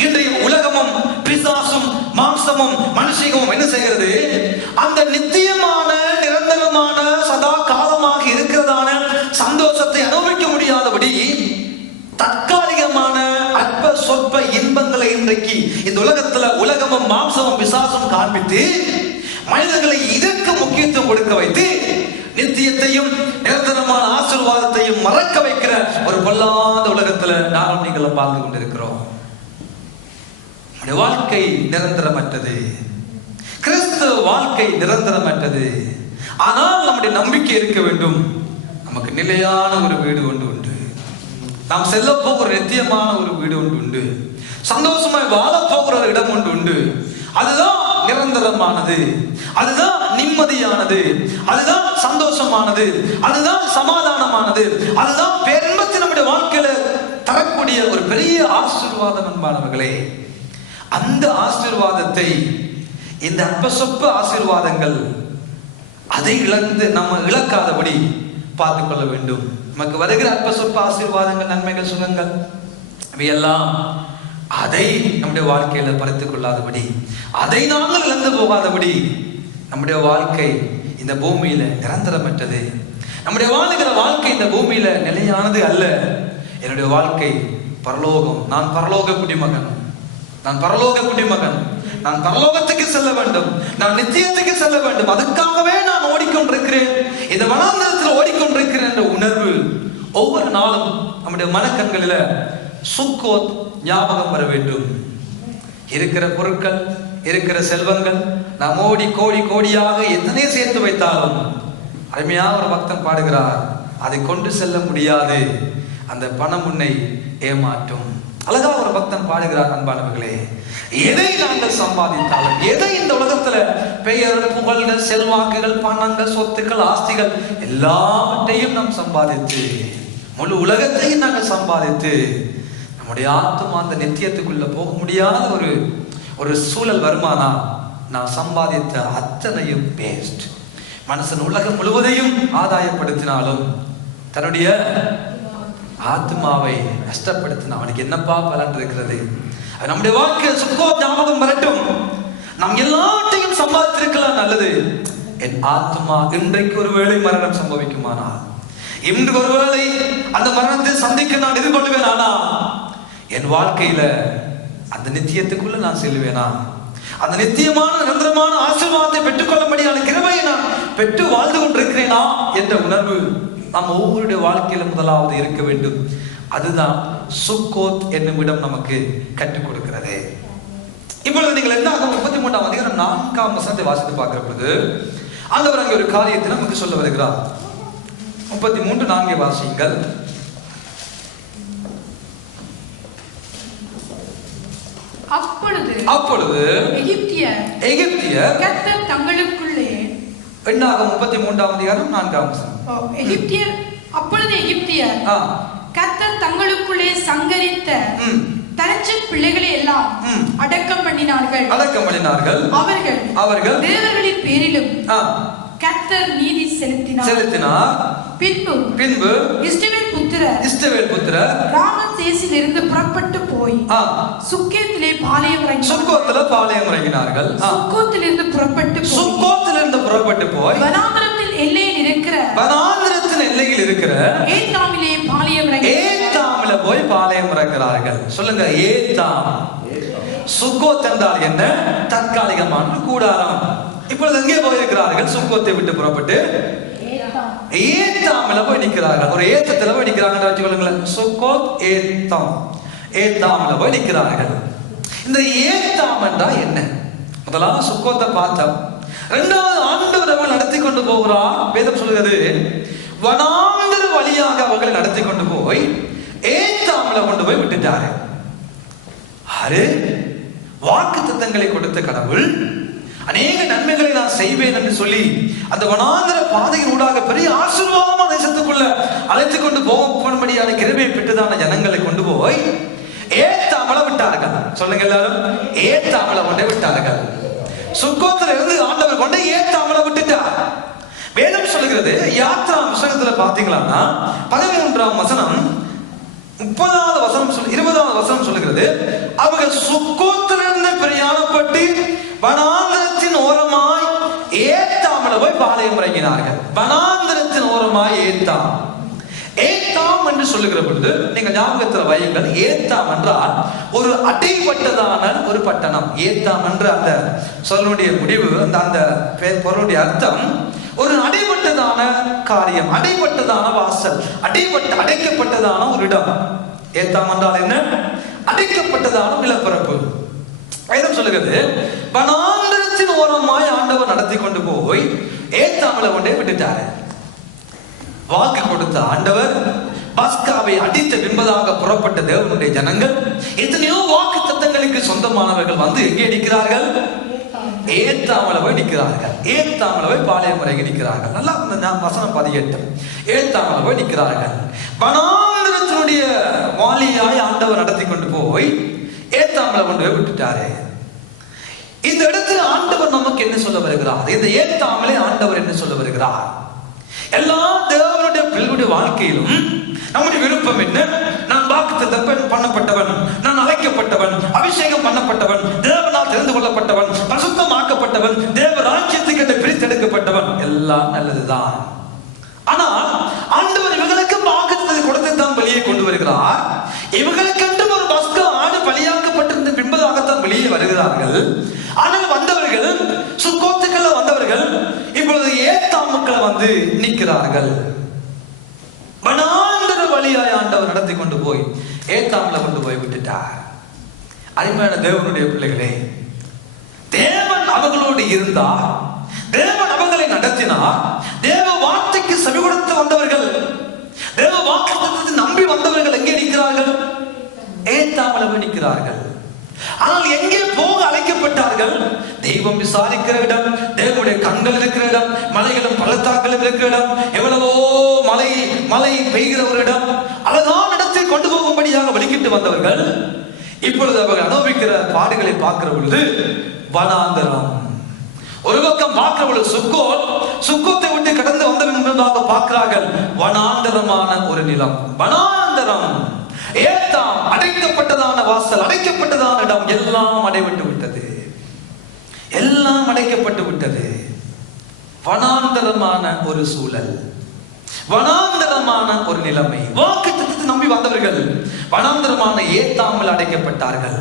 இன்றைய உலகமும் பிசாசும் மாம்சமும் மனுஷிகமும் என்ன செய்கிறது? அந்த நித்தியமான நிரந்தரமான சதா காலமாக இருக்கிறதான சந்தோஷத்தை அனுபவிக்க முடியாதபடி தற்காலிகமான அற்ப சொற்ப இன்பங்களை இன்றைக்கு இந்த உலகத்துல உலகமும் மாம்சமும் பிசாசும் காண்பித்து மனிதர்களை இதற்கு முக்கியத்துவம் கொடுக்க வைத்து நித்தியத்தையும் நிரந்தரமான ஆசீர்வாதத்தையும் மறக்க வைக்கிற ஒரு பொல்லாத உலகத்துல நானும் நீங்களும் வாழ்ந்து கொண்டிருக்கிறோம். வாழ்க்கை நிரந்தரமற்றது, கிறிஸ்துவ வாழ்க்கை நிரந்தரமற்றது. ஆனால் நம்முடைய நம்பிக்கை இருக்க வேண்டும். நமக்கு நிலையான ஒரு வீடு ஒன்று உண்டு, நாம் செல்ல போகிற நித்தியமான ஒரு வீடு ஒன்று உண்டு, சந்தோஷமாய் வாழ போகிற ஒரு இடம் ஒன்று உண்டு. அதுதான் நிரந்தரமானது, அதுதான் நிம்மதியானது, அதுதான் சந்தோஷமானது, அதுதான் சமாதானமானது, அதுதான் பேரின்பத்தை நம்முடைய வாழ்க்கையில தரக்கூடிய ஒரு பெரிய ஆசீர்வாதம். அன்பானவர்களே, அந்த ஆசீர்வாதத்தை, இந்த அற்ப சொற்ப ஆசீர்வாதங்கள் அதை இழந்து நம்ம இழக்காதபடி பார்த்துக் கொள்ள வேண்டும். நமக்கு வருகிற அற்ப சொற்ப ஆசீர்வாதங்கள், நன்மைகள், சுகங்கள், இவையெல்லாம் அதை நம்முடைய வாழ்க்கையில பறித்துக் கொள்ளாதபடி, அதை நாங்கள் இழந்து போகாதபடி, நம்முடைய வாழ்க்கை இந்த பூமியில நிரந்தரமற்றது. நம்முடைய வாழ்கிற வாழ்க்கை இந்த பூமியில நிலையானது அல்ல. என்னுடைய வாழ்க்கை பரலோகம். நான் பரலோக குடிமகன், நான் பரலோக குடிமகன். நான் பரலோகத்துக்கு செல்ல வேண்டும், நான் நித்தியத்துக்கு செல்ல வேண்டும். அதுக்காகவே நான் ஓடிக்கொண்டிருக்கிறேன், இந்த வனாந்தரத்தில் ஓடிக்கொண்டிருக்கிறேன் என்ற உணர்வு ஒவ்வொரு நாளும் நம்முடைய மனக்கண்களில சுக்கோத் ஞாபகம் வர வேண்டும். இருக்கிற பொருட்கள், இருக்கிற செல்வங்கள் நாம் ஓடி கோடி கோடியாக எத்தனை சேர்த்து வைத்தாலும், அருமையா ஒரு பக்தன் பாடுகிறார், அதை கொண்டு செல்ல முடியாது, அந்த பணம் உன்னை ஏமாற்றும். அழகா ஒரு பக்தன் பாடுகிறார், அன்பானவர்களே, எதை நாங்கள் சம்பாதித்தாலும், எதை இந்த உலகத்துல பெயர், புகழ்கள், செல்வாக்குகள், பணங்கள், சொத்துக்கள், ஆஸ்திகள் எல்லாவற்றையும் நாம் சம்பாதித்து, முழு உலகத்தையும் நாங்கள் சம்பாதித்து, நம்முடைய ஆத்மா அந்த நித்தியத்துக்குள்ள போக முடியாத ஒரு சூழல் வருமானா, நான் சம்பாதித்த அத்தனையும் வேஸ்ட். மனுஷன் உலகம் முழுவதையும் ஆதாயப்படுத்தினாலும் தன்னுடைய ஆத்மாவை நஷ்டப்படுத்தின அவனுக்கு என்னப்பா பலன் இருக்கிறது? நம்முடைய வாழ்க்கை சுக்கோ ஞாபகம் வரட்டும். நாம் எல்லாத்தையும் சம்பாதித்திருக்கலாம், நல்லது. என் ஆத்மா இன்றைக்கு ஒருவேளை மரணம் சம்பவிக்குமானால், இன்று ஒருவேளை அந்த மரணத்தை சந்திக்க நான் எதிர்கொள்வேன், ஆனா என் வாழ்க்கையில அந்த நித்தியத்துக்குள்ள நான் செல்வேனா, அந்த நித்தியமான நிரந்தரமான ஆசீர்வாதத்தை பெற்றுக்கொள்ளும்படியான கிருபையை நான் பெற்று வாழ்ந்து கொண்டிருக்கிறேனா என்ற உணர்வு நாம் ஒவ்வொருடைய வாழ்க்கையில முதலாவது இருக்க வேண்டும். அதுதான் சுக்கோத் என்னும் இடம் நமக்கு கற்றுக் கொடுக்கிறது. இப்பொழுது நீங்கள் என்னாகும் 33ஆம் அதிகாரம் 4ஆம் வசனத்தை வாசித்து பார்க்கிற பொழுது ஆண்டவர் அங்கே ஒரு காரியத்தை நமக்கு சொல்ல வருகிறார். 33:4 வாசியுங்கள். அப்பொழுது எகிப்தியர் கர்த்தர் தங்களுக்குள்ளே, என்னாகும் 33ஆம் அதிகாரம் 4ஆம் வசனம். அப்பொழுது எகிப்தியர் கர்த்தர் தங்களுக்குள்ளே சங்கரித்த தனச்சு பிள்ளைகளை எல்லாம் அடக்கம் பண்ணினார்கள். அவர்கள் தேவர்களின் பேரிலும் கர்த்தர் நீதி செலுத்தினார். பின்பு இஸ்ரவேல் புத்திரர் ராமசேசிலிருந்து புறப்பட்டு போய் சுக்கோத்திலே பாளையம் இறங்கினார்கள். சுக்கோத்திலிருந்து புறப்பட்டு போய் வனாந்தரத்தின் எல்லையில் இருக்கிற ஏத்தாமிலே போய் பாளையம் இறங்குகிறார்கள். சொல்லுங்க, ஏத்தாம். சுக்கோத் என்றால் என்ன? தற்காலிகமான கூடாரம். இப்பொழுது எங்கே போயிருக்கிறார்கள்? சுக்கோத்தை விட்டு புறப்பட்டு ஏத்தாமில போய் நிற்கிறார்கள். ஒரு ஏத்தத்துல போய் நிற்கிறாங்க வச்சுக்கொள்ளுங்களேன். சுக்கோத் ஏத்தாமில போய் நிற்கிறார்கள். இந்த ஏத்தாம் என்றா என்ன? முதலாவது சுக்கோத்தை பார்த்தோம். இரண்டாவது ஆண்டவர் அவர்கள் நடத்தி கொண்டு போகிறார். வேதம் சொல்கிறது, வனாந்தர வழியாக அவர்களை நடத்தி கொண்டு போய் ஏத்தாமில கொண்டு போய் விட்டுட்டாரு. வாக்கு தத்தங்களை கொடுத்த கடவுள் அநேக நன்மைகளை நான் செய்வேன் என்று சொல்லி அந்த வனாந்தர பாதையின் ஊடாக பெரிய ஆசீர்வாதமான தேசத்துக்குள்ள அழைத்து கொண்டு போகும்படியான கிருபையை பெற்றதான ஜனங்களை கொண்டு போய் ஏத்தாமல விட்டார்கள். சொல்லுங்க எல்லாரும், ஏத்தாமல கொண்டே விட்டார்கள். சுக்கோத்துல இருந்து ஆண்டவர் கொண்டு ஏத்தாமல விட்டுட்டார். வேதம் சொல்லுகிறது, யாத்ரா புத்தகத்துல பாத்தீங்களா 13ஆம் வசனம் 30வது வசனம் 20வது வசனம் சொல்லுகிறது, அவர்கள் சுக்கோத்திலிருந்து பிரயாணப்பட்டு வனாந்தரத்தின் ஓரமாய் ஏத்தாமில போய் பாளையம் இறங்கினார்கள். வனாந்தரத்தின் ஓரமாய் ஏத்தாம் என்று சொல்லுகிற பொழுது நீங்க ஞாபகத்தில் வையுங்கள், ஏத்தாம் என்றால் ஒரு அடைபட்டதான ஒரு பட்டணம். ஏத்தாம் என்ற அந்த சொல்லுடைய முடிவு, அந்த பொருளுடைய அர்த்தம் ஒரு அடைபட்டதான காரியம், அடைபட்டதான வாசல், அடைக்கப்பட்டதான ஒரு இடம். ஏத்தாம் என்றால் என்ன? அடைக்கப்பட்டதான நிலப்பரப்பு. வேதம் சொல்லுகிறது, வனாந்தரத்தின் ஓரமாய் ஆண்டவர் நடத்தி கொண்டு போய் ஏத்தாமில கொண்டே விட்டுட்டாரு. வாக்கு கொடுத்த ஆண்டவர் பஸ்காவை அடித்த பின்பதாக புறப்பட்ட தேவனுடைய ஜனங்கள் எத்தனையோ வாக்கு தத்தங்களுக்கு சொந்தமானவர்கள் வந்து எங்கே நிற்கிறார்கள்? ஏத்தாமல போய் நிற்கிறார்கள். ஏத்தாமல போய் பாளையம் இறங்கி நிற்கிறார்கள். நல்லா வசனம் 18. ஏத்தாமல போய் நிற்கிறார்கள். வனாந்தரத்தினுடைய வாலியாய் ஆண்டவர் நடத்தி கொண்டு போய் ஏத்தாமல கொண்டு போய் விட்டுட்டாரு. இந்த இடத்துல ஆண்டவர் நமக்கு என்ன சொல்ல வருகிறார்? இந்த ஏத்தாமலே ஆண்டவர் என்ன சொல்ல வருகிறார்? எல்லா தேவனுடைய பிள்ளைகளுடைய வாழ்க்கையிலும் நம்முடைய விருப்பம் என்ன? நாம் வாக்குத்தத்தம் பண்ணப்பட்டவன், நான் அழைக்கப்பட்டவன், அபிஷேகம் பண்ணப்பட்டவன், தேவனால் தெரிந்து கொள்ளப்பட்டவன், பரிசுத்தமாக்கப்பட்டவன், தேவ ராஜ்யத்துக்கு என்று பிரித்தெடுக்கப்பட்டவன். எல்லாம் நல்லதுதான். ஆனால் ஆண்டவர் இவங்களுக்கு வாக்குத்தத்தத்தை கொடுத்து தான் வெளியே கொண்டு வருகிறார். இவங்களுக்கென்று ஒரு பஸ்கா ஆடு பலியாக்கப்பட்டிருந்த பின்பதாகத்தான் வெளியே வருகிறார்கள். ஆனால் வந்தவர்கள் சுக்கோத்துக்களை வந்தவர்கள் இப்பொழுது ஏத்தாமுக்களை வந்து நிற்கிறார்கள். வனாந்தர வழியாய் ஆண்டவர் நடத்தி கொண்டு போய் ஏத்தாம்ல கொண்டு போய் விட்டுட்டார். அருமையான தேவனுடைய பிள்ளைகளே, தேவன் அவர்களோடு இருந்தார், தேவன் அவர்களை நடத்தினார். தேவ வார்த்தைக்கு செவி கொடுத்து வந்தவர்கள், தேவ வாக்குத்தத்தத்தை நம்பி வந்தவர்கள் எங்கே நிற்கிறார்கள்? ஏத்தாமல நிற்கிறார்கள். ஆனால் எங்கே போக அழைக்கப்பட்டார்கள்? தெய்வம் விசாரிக்கிற இடம், தேவனுடைய கண்கள் இருக்கிற இடம், மலைகளும் பள்ளத்தாக்களும் இருக்கிற இடம், எவ்வளவோ மலை பெய்கிற ஒரு இடம், அழகான இடத்தை கொண்டு போகும்படியாக வெளிக்கிட்டு வந்தவர்கள் இப்பொழுது அவர்கள் அனுபவிக்கிற பாடுகளை பார்க்கிற பொழுது வனாந்தரம். ஒரு பக்கம் பார்க்கிற பொழுது சுக்கோத்தை விட்டு கடந்து வந்த என்பதாக பார்க்கிறார்கள் வனாந்தரமான ஒரு நிலம். வனாந்தரம், ஏத்தாம், அடைக்கப்பட்டதான வாசல், அடைக்கப்பட்டதான இடம், எல்லாம் அடைபட்டு விட்டது, எல்லாம் அடைக்கப்பட்டு விட்டது. வனாந்தரமான ஒரு சூழல், வனாந்தரமான ஒரு நிலைமை. வாக்குத்தத்தத்தை நம்பி வந்தவர்கள் வனாந்தரமான ஏத்தாமல் அடைக்கப்பட்டார்கள்.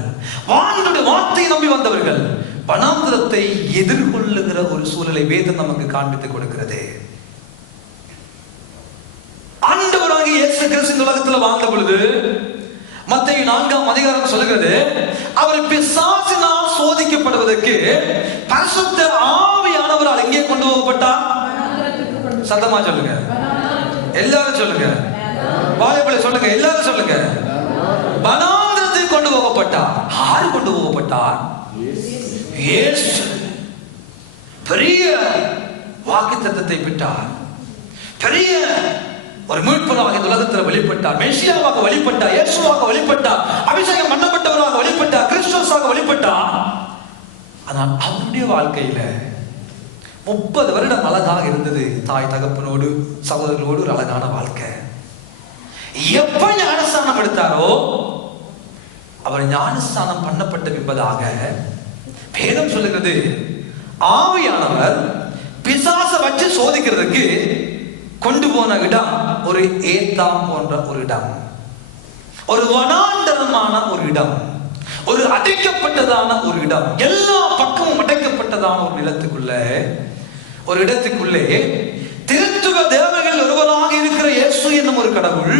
வானுடைய வார்த்தையை நம்பி வந்தவர்கள் வனாந்தரத்தை எதிர்கொள்ளுகிற ஒரு சூழலை வேதம் நமக்கு காண்பித்துக் கொடுக்கிறது. ஆண்டவராகிய இயேசு கிறிஸ்து இந்த உலகத்தில் வாழ்ந்த பொழுது மத்தேயு 4ஆம் அதிகாரம் சொல்லுகிறது, அவர் பிசாசினால் சோதிக்கப்படுவதற்கு பரிசுத்த ஆவியானவரால் எங்கே கொண்டு போகப்பட்டார்? சத்தமா சொல்லுங்க, எல்லாரும் சொல்லுங்க, வாழைப்பழ சொல்லுங்க, எல்லாரும் சொல்லுங்க. வனாந்தரத்துக்கு கொண்டு போகப்பட்டார். யாரு கொண்டு போகப்பட்டார்? இயேசு. பெரிய வாக்குத்தத்தத்தை பெற்றார், பெரிய ஒரு மீட்பராக இந்த உலகத்தில் வெளிப்பட்டார், மெசியாவாக வெளிப்பட்டார், இயேசுவாக வெளிப்பட்டார், அபிஷேகம் பண்ணப்பட்டவராக வெளிப்பட்டார், கிறிஸ்துவாக வெளிப்பட்டார். ஆனால் அவருடைய வாழ்க்கையில 30 வருடம் அழகாக இருந்தது. தாய் தகப்பனோடு சகோதரர்களோடு ஒரு அழகான வாழ்க்கை. எப்ப ஞானஸ்தானம் எடுத்தாரோ, அவர் ஞானஸ்தானம் பண்ணப்பட்ட என்பதாக வேதம் சொல்லுகிறது, ஆவியானவர் பிசாச வச்சு சோதிக்கிறதுக்கு கொண்டு போன இடம் ஒரு ஏத்தாம் போன்ற ஒரு இடம், ஒரு வனாந்தரமான ஒரு இடம், ஒரு அடைக்கப்பட்டதான ஒரு இடம், எல்லா பக்கமும் அடைக்கப்பட்டதான ஒரு நிலத்துக்குள்ள, ஒரு இடத்துக்குள்ளே திருத்துவ தேவர்கள் ஒருவராக இருக்கிற இயேசு என்னும் ஒரு கடவுள்,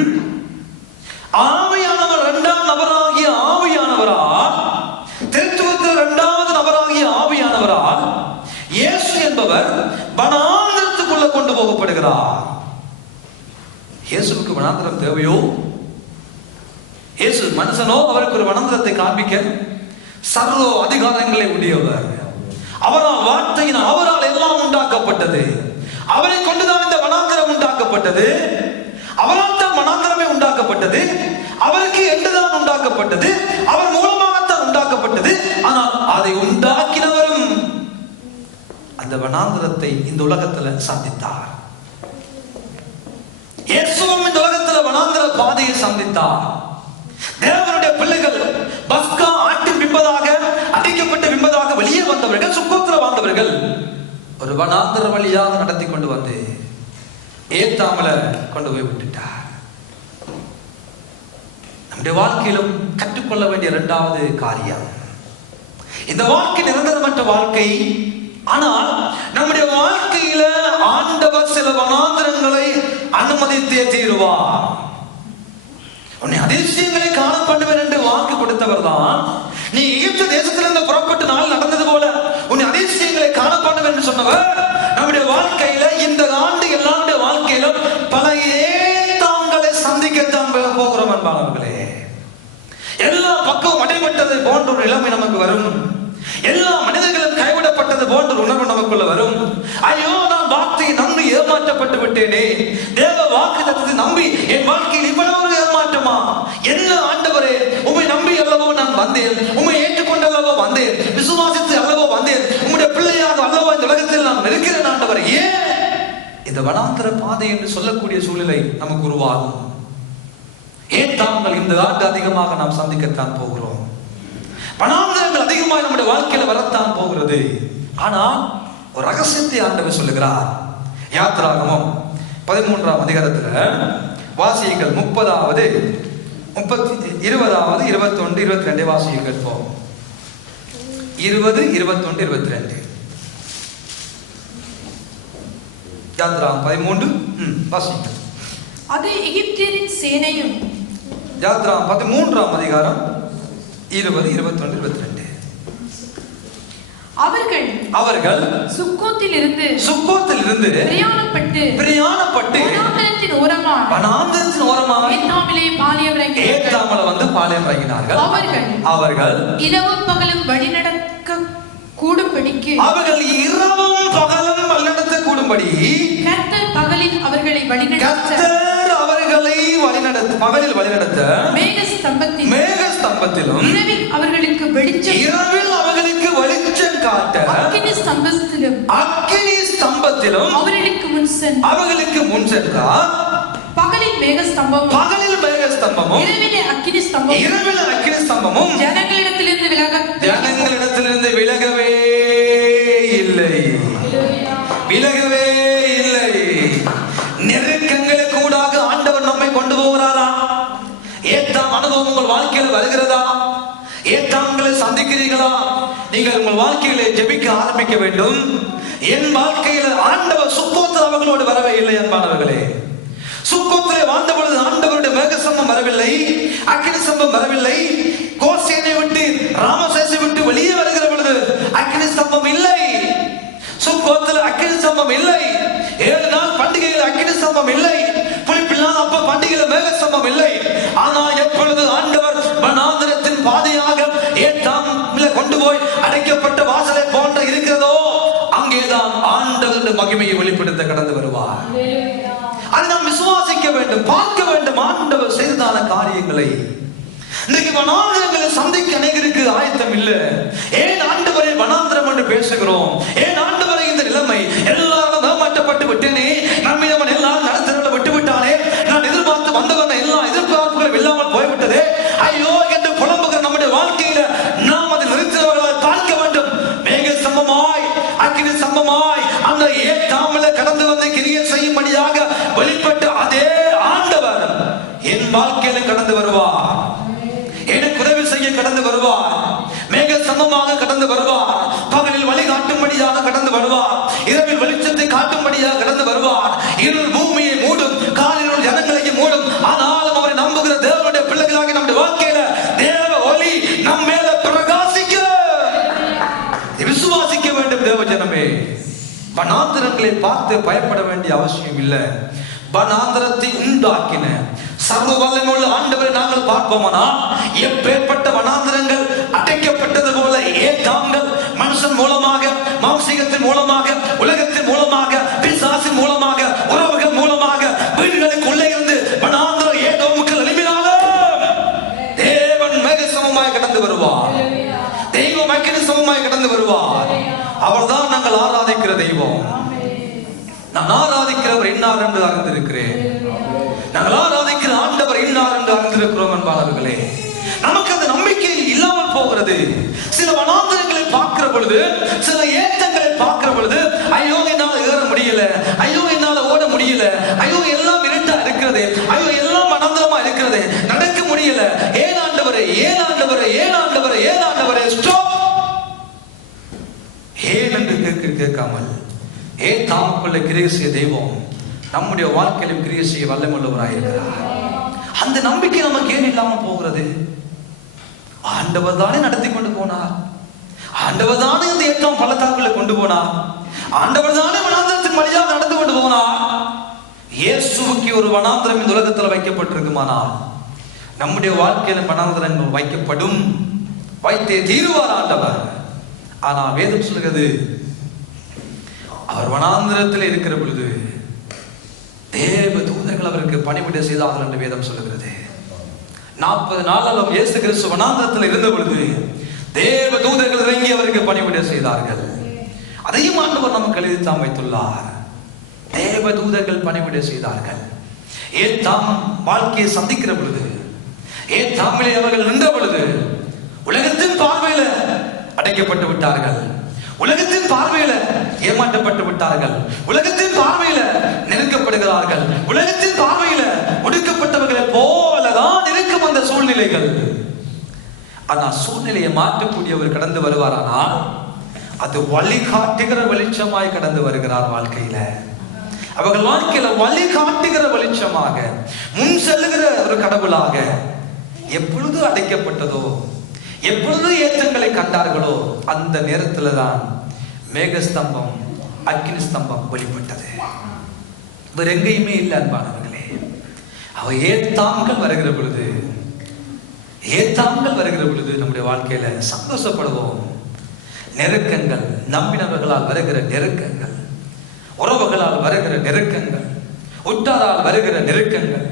ஆவியானவர் 2ஆம் நபராகிய ஆவியானவரால், திருத்துவத்தில் 2வது நபராகிய ஆவியானவரால் இயேசு என்பவர் வனாந்தரத்துக்குள்ள கொண்டு போகப்படுகிறார். இயேசுவுக்கு வனாந்தரம் தேவையோ? இயேசு மனுஷனோ? அவருக்கு ஒரு வனாந்தரத்தை காண்பிக்க சர்வ அதிகாரங்களை உடையவர். அவரால் வார்த்தையின் அவரால் எல்லாம் உண்டாக்கப்பட்டது. அவரை கொண்டுதான் இந்த வனாந்தரம் உண்டாக்கப்பட்டது. அவரால் தான் வனாந்தரமே உண்டாக்கப்பட்டது. அவருக்கு என்றுதான் உண்டாக்கப்பட்டது. அவர் மூலமாகத்தான் உண்டாக்கப்பட்டது. ஆனால் அதை உண்டாக்கினவரும் அந்த வனாந்தரத்தை இந்த உலகத்துல சந்தித்தார். இயேசுவும் இந்த உலகத்துல வனாந்தர பாதையை சந்தித்தார். தேவனுடைய பிள்ளைகள் பஸ்கா ஆட்டின் பின்பதாக, அடைக்கப்பட்ட பின்பதாக வெளியே வந்தவர்கள், சுக்கோத்திர வாழ்ந்தவர்கள் ஒரு வனாந்தர வழியாக நடத்தி கொண்டு வந்து ஏத்தாமல கொண்டு போய் விட்டுட்டார். நம்முடைய வாழ்க்கையிலும் கற்றுக்கொள்ள வேண்டிய 2வது காரியம், இந்த வாழ்க்கை நிரந்தரமற்ற வாழ்க்கை. ஆனால் நம்முடைய வாழ்க்கையில ஆண்டவர் சில வனாந்தரங்களை அனுமதித்தே தீருவார். உன்னை அதிசயங்களை காண பண்ணுவேன் என்று வாக்கு கொடுத்தவர் தான். நீ எகிப்து தேசத்திலிருந்து புறப்பட்டு நாள் நடந்தது போல உன்னை அதிசயங்களை காண பண்ணுவேன் என்று சொன்னவர் நம்முடைய வாழ்க்கையில இந்த ஆண்டு எல்லாருடைய வாழ்க்கையிலும் பல ஏத்தாங்களை சந்திக்கத்தான் போகிறோம் என்பார்களே. எல்லா பக்கமும் அடைபட்டது போன்ற ஒரு நிலைமை நமக்கு வரும். எல்லா மனிதர்களும் கைவிடப்பட்டது போன்ற உணர்வு நமக்குள்ள வரும். ஐயோ, நான் வார்த்தையை நம்பி ஏமாற்றப்பட்டு விட்டேனே, தேவ வாக்குத்தத்தத்தை நம்பி என் வாழ்க்கையில் இவ்வளவு ஒரு ஏமாற்றமா? என்ன ஆண்டவரே, உம்மை நம்பி அல்லவோ நான் வந்தேன், உம்மை ஏற்றுக்கொண்டு அல்லவோ வந்தேன், விசுவாசித்து அல்லவோ வந்தேன், உம்முடைய பிள்ளையாக அல்லவோ இந்த உலகத்தில் நான் இருக்கிறேன் ஆண்டவரே. ஏன் இந்த வனாந்தர பாதை என்று சொல்லக்கூடிய சூழ்நிலை நமக்கு உருவாகும்? ஏத்தாங்கள் இந்த ஆண்டு அதிகமாக நாம் சந்திக்கத்தான் போகிறோம். வனாந்திரங்கள் அதிகமாக நம்முடைய வாழ்க்கையில வரத்தான் போகிறது. ஆனால் ஒரு ரகசியத்தை ஆண்டவர் சொல்லுகிறார். யாத்திராகமம் 13ஆம் அதிகாரத்துல வாசியுங்கள். 30வது 20வது 21 22 வாசியுங்கள். 20 21 22 யாத்திராகமம் 13 வாசியுங்கள். அது எகிப்தியரின் சேனையும். யாத்திராகமம் 13ஆம் அதிகாரம் 20 21 22 அவர்கள் சுக்கோத்தில் இருந்து பிரயாணப்பட்டு வனாந்திரத்தின் ஓரமாக ஏத்தாமிலே வந்து பாளையம் இறங்கினார்கள். அவர்கள் இரவும் பகலும் வழிநடக்க கூடும்படிக்கு கர்த்தர் பகலில் அவர்களை வழிநடத்த மேக ஸ்தம்பத்திலும் இரவில் அவர்களுக்கு வெளிச்சம் காட்ட அக்கினி ஸ்தம்பத்திலும் அவர்களுக்கு முன் சென்றார். பகலில் மேக ஸ்தம்பமும் இரவிலே அக்கினி ஸ்தம்பமும் ஜனங்களிடத்திலிருந்து விலகவே இல்லை. நெருக்கங்களுக்கு கூடாக ஆண்டவர் நம்மை கொண்டு போகிறாரா? ஏத்தாம் அனுபவம் உங்கள் வாழ்க்கையில் வருகிறதா? ஏத்தாங்களை சந்திக்கிறீர்களா? நீங்கள் உங்கள் வாழ்க்கையிலே ஜெபிக்க ஆரம்பிக்க வேண்டும். என் வாழ்க்கையில் ஆண்டவர் சுக்கோத்தில் அவர்களோடு வரவே இல்லை. அன்பானவர்களே, சுக்கோத்திலே வாழ்ந்த பொழுது ஆண்டவருடைய மேகஸ்தம்பம் வரவில்லை, அக்கினி ஸ்தம்பம் வரவில்லை. கோசேனை விட்டு ராமசேசை விட்டு வெளியே வருகிற பொழுது அக்கினி ஸ்தம்பம் இல்லை. சுக்கோத்தில் அக்கினி ஸ்தம்பம் இல்லை. 7 நாள் பண்டிகையில் அக்கினி ஸ்தம்பம் இல்லை. புளிப்பில்லாத அப்ப பண்டிகையில் மேகஸ்தம்பம் இல்லை. ஆனால் எப்பொழுது ஆண்டவர் வனாந்திரத்தின் பாதையாக ஏத்தாமிலே கொண்டு போய் அடைக்கப்பட்ட வாசலை போன்ற இருக்கிறதோ அங்கேதான் ஆண்டவருடைய மகிமையை வெளிப்படுத்த கடந்து வருவார். அதை நாம் விசுவாசிக்க வேண்டும், பார்க்க வேண்டும். ஆண்டவர் செய்ததான காரியங்களை இன்றைக்கு வனாந்திரங்களை சந்திக்க அநேகருக்கு ஆயத்தம் இல்லை. ஏன் ஆண்டவரை வனாந்திரம் என்று பேசுகிறோம்? ஏன் ஆண்டவரை இந்த நிலைமை? எல்லாரும் ஏமாற்றப்பட்டு விட்டேனே, நம்மை அவன் எல்லாம் நடத்தின விட்டு விட்டானே, நான் எதிர்பார்த்து வந்தவன் எல்லாம் எதிர்பார்ப்புகள் இல்லாமல் போய்விட்டதே, ஐயோ என்று புலம்புகிற நம்முடைய வாழ்க்கையில நாம் அதை நிறுத்துகிறவர்களால் பார்க்க வேண்டும். மேக ஸ்தம்பமாய் அக்கினி ஸ்தம்பமாய் அந்த ஏத்தாமிலே கடந்து வந்து கிரியை செய்யும்படியாக வெளிப்பட்ட அதே ஆண்டவர் என் வாழ்க்கையில கடந்து வருவார். எனக்கு உதவி செய்ய கடந்து வருவார். மேக ஸ்தம்பமாக கடந்து வருவார். பகலில் வழி காட்டும்படியாக கடந்து வருவார். இரவில் வெளிச்சத்தை காட்டும்படியாக கடந்து வருவார். இருள் பூமியை மூடும், காலினுள் ஜனங்களையும் மூடும். ஆனாலும் அவரை நம்புகிற தேவனுடைய பிள்ளைகளாக நம்முடைய வாழ்க்கையில தேவ ஒளி நம் மேல பிரகாசிக்க விசுவாசிக்க வேண்டும். தேவ ஜனமே, வனாந்திரங்களை பார்த்து பயப்பட வேண்டிய அவசியம் இல்லை. வனாந்திரத்தை உண்டாக்கின சர்வ வல்லமையுள்ள ஆண்டவரை நாங்கள் பார்ப்போமானா, எப்பேற்பட்ட வனாந்திரங்கள் அடைக்கப்பட்டது போல ஏத்தாங்கள் மனுஷன் மூலமாக, மாம்சீகத்தின் மூலமாக, உலகத்தின் மூலமாக, பிசாசின் மூலமாக, உறவுகள் மூலமாக வீடுகளுக்கு உள்ளே இருந்து வனாந்திர ஏதோமுக்கள் எழுப்பினாலும் தேவன் மேகசமமாய் கடந்து வருவார். தெய்வம் அக்கினி சமமாய் கடந்து வருவார். அவர்தான் நாங்கள் ஆராதிக்கிற தெய்வம். நான் ஆராதிக்கிறவர் இன்னார் என்று அறிந்திருக்கிறேன். நாங்கள் ஆராதிக்கிற ஆண்டவர் இன்னார் என்று அறிந்திருக்கிறோம். என்பார்களே, நமக்கு அந்த நம்பிக்கை இல்லாமல் போகிறது. சில வனாந்திரங்களை பார்க்கிற பொழுது, சில ஏற்றங்களை பார்க்கிற பொழுது, ஐயோ என்னால் ஏற முடியல, ஐயோ என்னால் ஓட முடியல, ஐயோ எல்லாம் இருட்டா இருக்கிறது, ஐயோ எல்லாம் வனாந்திரமா இருக்கிறது, நடக்க முடியல, ஏன் ஆண்டவரே, ஏன் ஆண்டவரே, ஏன் ஆண்டவரே, ஏன் ஆண்டவரே, ஸ்டாப். ஏன் என்று கேட்காமல் ஏன் தாமக்குள்ள கிரியை செய்ய தெய்வம் நம்முடைய வாழ்க்கையிலும் கிரியை செய்ய வல்லமுள்ளவராயிருக்கிறார். அந்த நம்பிக்கை நமக்கு ஏன் இல்லாமல் போகிறது? ஆண்டவர் தானே நடத்தி கொண்டு போனார். ஆண்டவர் தானே இந்த ஏற்றம் பள்ளத்தாக்குள்ள கொண்டு போனார். ஆண்டவர் தானே வனாந்திரத்தின் வழியாக நடந்து கொண்டு போனார். இயேசுவுக்கு ஒரு வனாந்திரம் இந்த உலகத்தில் வைக்கப்பட்டிருக்குமானால் நம்முடைய வாழ்க்கையில வனாந்திரங்கள் வைக்கப்படும், வைத்தே தீருவார் ஆண்டவர். ஆனால் வேதம் சொல்கிறது, அவர் வனாந்திரத்தில் இருக்கிற பொழுது தேவ தூதர்கள் அவருக்கு பணிவிடை செய்தார்கள் என்று வேதம் சொல்லுகிறது. 40 நாளாலும் இயேசு கிறிஸ்து வனாந்திரத்தில் இருந்த பொழுது தேவ தூதர்கள் இறங்கி அவருக்கு பணிவிடை செய்தார்கள். அதையும் ஆண்டவர் நமக்கு எழுதித்தான் வைத்துள்ளார். தேவ தூதர்கள் பணிவிடை செய்தார்கள். ஏன் தாம் வாழ்க்கையை சந்திக்கிற பொழுது ஏத்தாமிலே அவர்கள் நின்ற பொழுது உலகத்தின் பார்வையில அடைக்கப்பட்டு விட்டார்கள், உலகத்தின் பார்வையில ஏமாற்றப்பட்டு விட்டார்கள், உலகத்தின் பார்வையில நெருக்கப்படுகிறார்கள், உலகத்தின் பார்வையில ஒடுக்கப்பட்டவர்களை போலதான் இருக்கும் அந்த சூழ்நிலைகள். ஆனா சூழ்நிலையை மாற்றக்கூடியவர் கடந்து வருவாரானால் அது வழிகாட்டுகிற வெளிச்சமாய் கடந்து வருகிறார். வாழ்க்கையில அவர்கள் வாழ்க்கையில வழிகாட்டுகிற வெளிச்சமாக, முன் செல்லுகிற ஒரு கடவுளாக. எப்பொழுது அடைக்கப்பட்டதோ, எப்பொழுது ஏற்றங்களை கண்டார்களோ அந்த நேரத்துல தான் மேகஸ்தம்பம், அக்கினி ஸ்தம்பம் வெளிப்பட்டது. வேற எங்கேயுமே இல்லை அன்பானவர்களே. அவ ஏத்தாங்கள் வருகிற பொழுது, ஏத்தாங்கள் வருகிற பொழுது நம்முடைய வாழ்க்கையில சந்தோஷப்படுவோம். நெருக்கங்கள், நம்பினவர்களால் வருகிற நெருக்கங்கள், உறவுகளால் வருகிற நெருக்கங்கள், உற்றாரால் வருகிற நெருக்கங்கள்,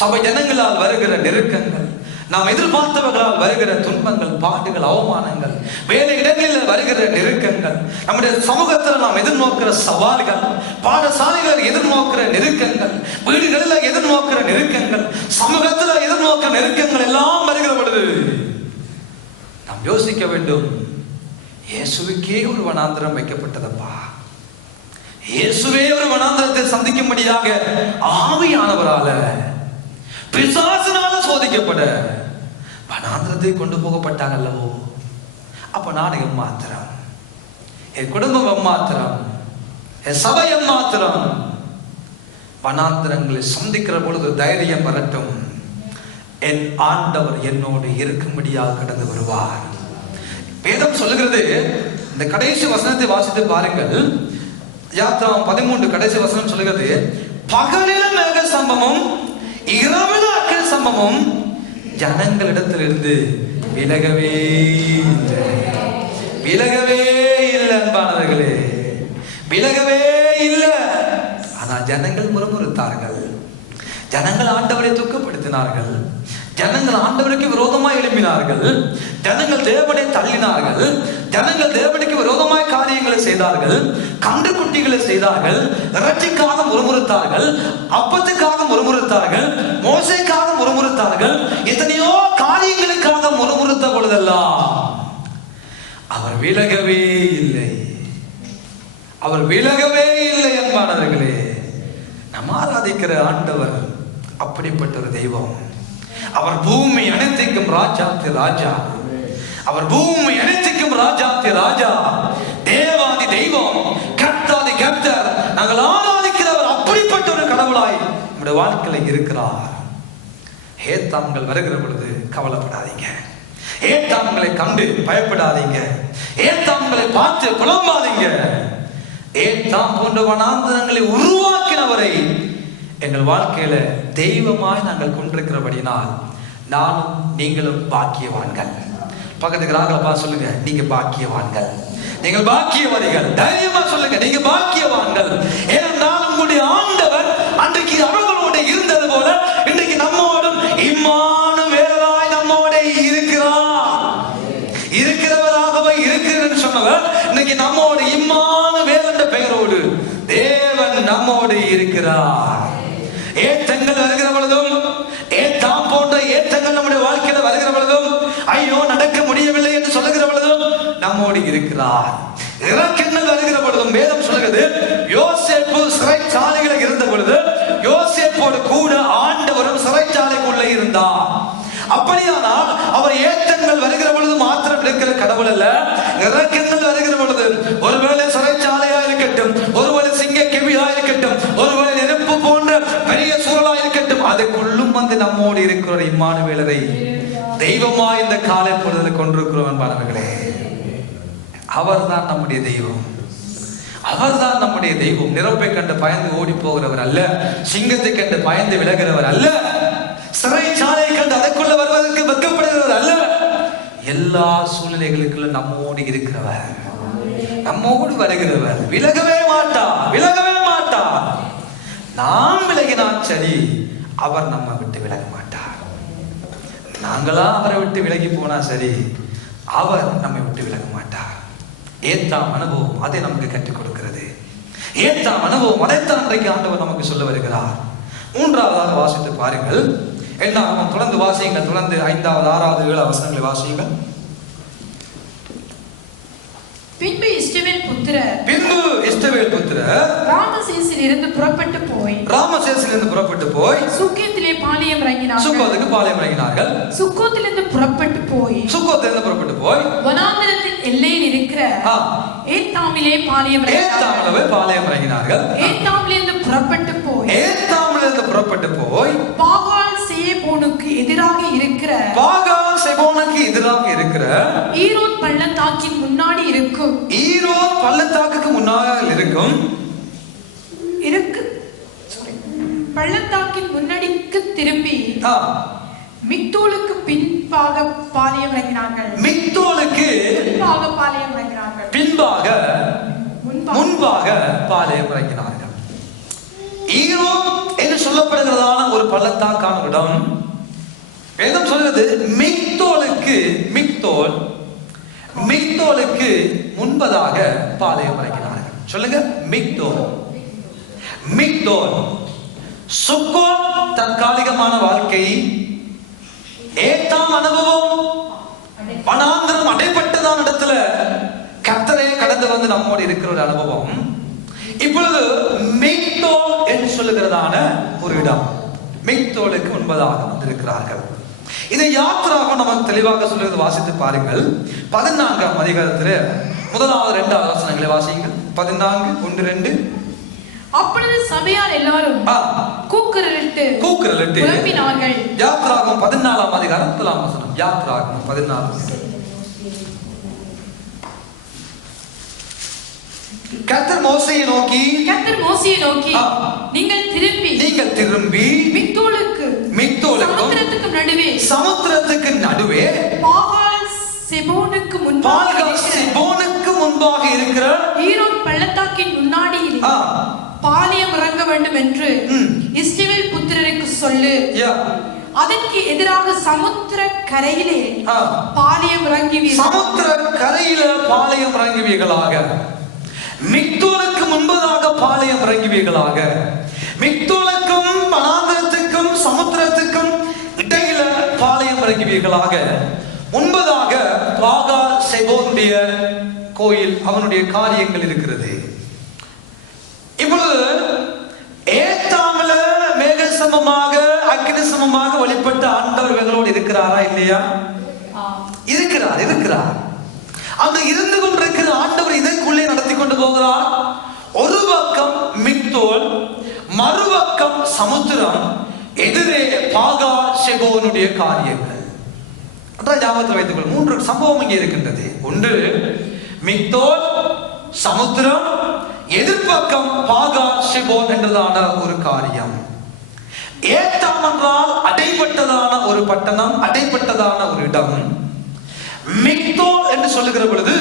சபை ஜனங்களால் வருகிற நெருக்கங்கள், நாம் எதிர்பார்த்தவர்களால் வருகிற துன்பங்கள், பாடுகள், அவமானங்கள், வேலை இடங்களில் வருகிற நெருக்கங்கள், நம்முடைய சமூகத்தில் நாம் எதிர்நோக்கிற சவால்கள், பாடசாலைகளில் எதிர்நோக்கிற நெருக்கங்கள், வீடுகளில் எதிர்நோக்கிற நெருக்கங்கள், சமூகத்தில் எதிர்நோக்கிற நெருக்கங்கள் எல்லாம் வருகிற பொழுது நாம் யோசிக்க வேண்டும், இயேசுவுக்கே ஒரு வனாந்திரம் வைக்கப்பட்டதப்பா. இயேசுவே ஒரு வனாந்திரத்தை சந்திக்கும்படியாக ஆவியானவரால, பிசாசினால சோதிக்கப்பட வனாந்திரத்தை கொண்டு போகப்பட்டாங்க அல்லவோ. அப்ப நான் எம்மாத்திரம், என் குடும்பம் எம்மாத்திரம், என் சபை எம்மாத்திரம். வனாந்திரங்களை சந்திக்கிற பொழுது தைரியம் வரட்டும், என் ஆண்டவர் என்னோடு இருக்கும்படியாக கடந்து வருவார். வேதம் சொல்லுகிறது, இந்த கடைசி வசனத்தை வாசித்து பாருங்கள். யாத்திராகமம் 13 கடைசி வசனம் சொல்லுகிறது, பகலில் மேக சம்பமும் இரவில் அக்கினி சம்பமும் ஜனங்களிடத்திலிருந்து விலகவே இல்லை. விலகவே இல்லை அன்பானவர்களே, விலகவே இல்லை. ஆனா ஜனங்கள் முறுமுறுத்தார்கள், ஜனங்கள் ஆண்டவரை துக்கப்படுத்தினார்கள், ஜனங்கள் ஆண்டவருக்கு விரோதமாய் எழுப்பினார்கள், ஜனங்கள் தேவனை தள்ளினார்கள், ஜனங்கள் தேவனுக்கு விரோதமாய் காரியங்களை செய்தார்கள், கன்று குட்டிகளை செய்தார்கள், இறைச்சிக்காக முறுமுறுத்தார்கள், அப்பத்துக்காக முறுமுறுத்தார்கள், மோசைக்காக முறுமுறுத்தார்கள், எத்தனையோ காரியங்களுக்காக முறுமுறுத்த பொழுதெல்லாம் அவர் விலகவே இல்லை. அவர் விலகவே இல்லை என்பானவர்களே. நாம் ஆராதிக்கிற ஆண்டவர் அப்படிப்பட்ட ஒரு தெய்வம். அவர் பூமி அனைத்திற்கும் ராஜாதி ராஜா, அவர் பூமி அனைத்திற்கும் ராஜாதி ராஜா, தேவாதி தெய்வம், கர்த்தாதி கர்த்தர். நாங்கள் ஆராதிக்கிறவர் அப்படிப்பட்ட ஒரு கடவுளாய் நம்முடைய வாழ்க்கையில் இருக்கிறார். ஏத்தாம்கள் வருகிற பொழுது கவலைப்படாதீங்க, ஏத்தாம்களை கண்டு பயப்படாதீங்க, ஏத்தாம்களை பார்த்து குழம்பாதீங்க. ஏத்தாம் போன்ற வனாந்தரங்களை உருவாக்கினவரை எங்கள் வாழ்க்கையில தெய்வமாய் நாங்கள் கொண்டிருக்கிறபடினால் நானும் நீங்களும் பாக்கியவான்கள். பக்கத்துக்கு சொல்லுங்க, நீங்க பாக்கியவான்கள், நீங்கள் பாக்கியவாதிகள். தைரியமா சொல்லுங்க, நீங்க பாக்கியவான்கள். ஏனென்றால் உங்களுடைய ஆண்டவர் அன்றைக்கு அவர்களோட இருந்தது போல இன்றைக்கு நம்மோடும் இம்மானுவேலாய் நம்மோட இருக்கிறார். இருக்கிறவராகவே இருக்கிறேன்னு சொன்னவர் இன்னைக்கு நம்மோடு இம்மானுவேல் என்ற பெயரோடு தேவன் நம்மோடு இருக்கிறார். ஏத்தங்கள் வருகிற பொழுதும், ஏத்தாம் போன்ற ஏத்தங்கள் நம்முடைய வாழ்க்கையில வருகிற பொழுதும், ஐயோ நடக்க முடியவில்லை என்று சொல்லுகிற பொழுதும் நம்மோடு இருக்கிறார். இறக்கங்கள் வருகிற பொழுதும் வேதம் சொல்லுகிறது, யோசேப்பு சிறைச்சாலைகளில் இருந்த பொழுது யோசேப்போடு கூட ஆண்டவரும் சிறைச்சாலைக்குள்ள இருந்தார். அப்படியானால் அவர் ஏத்தங்கள் வருகிற பொழுது மாத்திரம் இருக்கிற கடவுள் அல்ல, இறக்கங்கள் வருகிற பொழுது, ஒருவேளை சிறைச்சாலையா இருக்கட்டும், ஒருவேளை சிங்க கெவியா இருக்கட்டும், ஒருவேளை நெருப்பு போன்ற பெரிய சூழலா இருக்கட்டும், அதுக்குள்ளும் வந்து நம்மோடு இருக்கிற இம்மானுவேலரை தெய்வமா இந்த காலை பொழுதில் கொண்டிருக்கிறோம் என்பார்களே. அவர்தான் நம்முடைய தெய்வம், அவர்தான் நம்முடைய தெய்வம். நெருப்பை கண்டு பயந்து ஓடி போகிறவர் அல்ல, சிங்கத்தை கண்டு பயந்து விலகிறவர் அல்ல, சிறைச்சாலை கண்டு அதற்குள்ள வருவதற்கு வெட்கப்படுகிறவர் அல்ல. எல்லா சூழ்நிலைகளுக்குள்ள நம்மோடு இருக்கிறவர், நம்மோடு வருகிறவர். விலகவே மாட்டார், விலகவே மாட்டார். நாம் விலகினால் சரி, அவர் நம்ம விட்டு விலக மாட்டார். நாங்களா அவரை விட்டு விலகி போனா சரி, அவர் நம்மை விட்டு விலக மாட்டார். ஏத்தாம் அனுபவம் அதை நமக்கு கற்றுக் கொடுக்கிறது. ஏத்தாம் அனுபவம் அதைத்தான் இன்றைக்கு ஆண்டவர் நமக்கு சொல்ல வருகிறார். மூன்றாவதாக வாசித்து பாருங்கள், என்னாகும்? தொடர்ந்து வாசியுங்கள். தொடர்ந்து 5வது 6வது 7வது வசனங்களை வாசியுங்கள். பின்பு இஸ்ரவேல் புத்திரர் ராமசேசில் இருந்து புறப்பட்டு போய் சுக்கோத்திலே பாளையம் இறங்கினார்கள். சுக்கோத்திலிருந்து புறப்பட்டு போய் வனாந்தரத்தின் எல்லையில் இருக்கிற ஏத்தாமிலே பாளையம் இறங்கினார்கள். ஏத்தாமிலிருந்து புறப்பட்டு போய் பாகால் சேபோனுக்கு எதிராக இருக்கிற ஈரோத் பள்ளத்தாக்கின் முன்னாடி இருக்கும் பள்ளத்தாக்கின் முன்னாடிக்கு திரும்பி மிக்தோலுக்கு பின்பாக பாளையம் இறங்கினார்கள். முன்பாக பாளையம் இறங்கினார்கள். ஈரோத் என்று சொல்லப்படுகிறதான ஒரு பள்ளத்தாக்கான இடம் வேதம் சொல்கிறது மிக்தோலுக்கு முன்பதாக பாளையம் இறங்கினார்கள். சொல்லுங்க, மிக்தோல். சுக்கோத் தற்காலிகமான வாழ்க்கை, ஏத்தாம் அனுபவம், வனாந்தரம் அடைபட்டதான இடத்துல கர்த்தரே கடந்து வந்து நம்மோடு இருக்கிற ஒரு அனுபவம். இப்பொழுது மிக்தோல் என்று சொல்லுகிறதான ஒரு இடம், மிக்தோலுக்கு முன்பதாக வந்திருக்கிறார்கள். இதை யாத்திராக நமக்கு தெளிவாக சொல்லுவது வாசித்து பாருங்கள். 14ஆம் அதிகாரத்தில் 1வது 2வது வசனங்களை வாசியுங்கள். 14 1 2. அப்பொழுது சபையார் எல்லாரும் கூக்குரலிட்டு புலம்பினார்கள். யாத்திராகமம் 14ஆம் அதிகாரம் 1ஆம் வசனம். யாத்திராகமம் 14. கர்த்தர் மோசேயை நோக்கி நீங்கள் திரும்பி சமுத்திரத்துக்கு நடுவே பாகால் செபோனுக்கு முன்பாக இருக்கிற ஈரோத் பள்ளத்தாக்கின் முன்னாடி பாளையம் இறங்க வேண்டும் என்று இஸ்ரவேல் புத்திரருக்கு சொல்லு. அதற்கு எதிராக சமுத்திர கரையிலே பாளையம் இறங்குவீர்களாக. மிக்தோலுக்கு முன்பதாக பாளையம் இறங்குவீர்களாக. மிக்தோலுக்கும் வனாந்தரத்துக்கும் சமுத்திரத்துக்கும் இடையில பாளையம் இறங்குவீர்களாக. முன்பதாக பாகால் செபோனுடைய கோயில், அவனுடைய காரியங்கள் இருக்கிறது. இப்பொழுது ஏத்தாமில மேக சமமாக அக்கினி சமமாக வழிபட்ட ஆண்டவர் இவர்களோடு இருக்கிறாரா இல்லையா? இருக்கிறார். அந்த இருந்து கொண்டிருக்கிற ஆண்டவர் இதற்குள்ளே நடத்தி கொண்டு போகிறார். ஒரு பக்கம் மிக்தோல், மறுபக்கம் சமுத்திரம், எதிரே பாகால் செபோனுடைய காரியங்கள். ஞாபகத்தில் வைத்துக் கொள்ள 3 சம்பவம் இங்கே இருக்கின்றது. ஒன்று மிக்தோல், சமுத்திரம், எதிர்பக்கம் பாகால் செபோன் என்றதான ஒரு காரியம். ஏத்தாம் என்றால் அடைபட்டதான ஒரு பட்டணம், அடைபட்டதான ஒரு இடம். மிக்தோல் என்று சொல்லுகிற பொழுது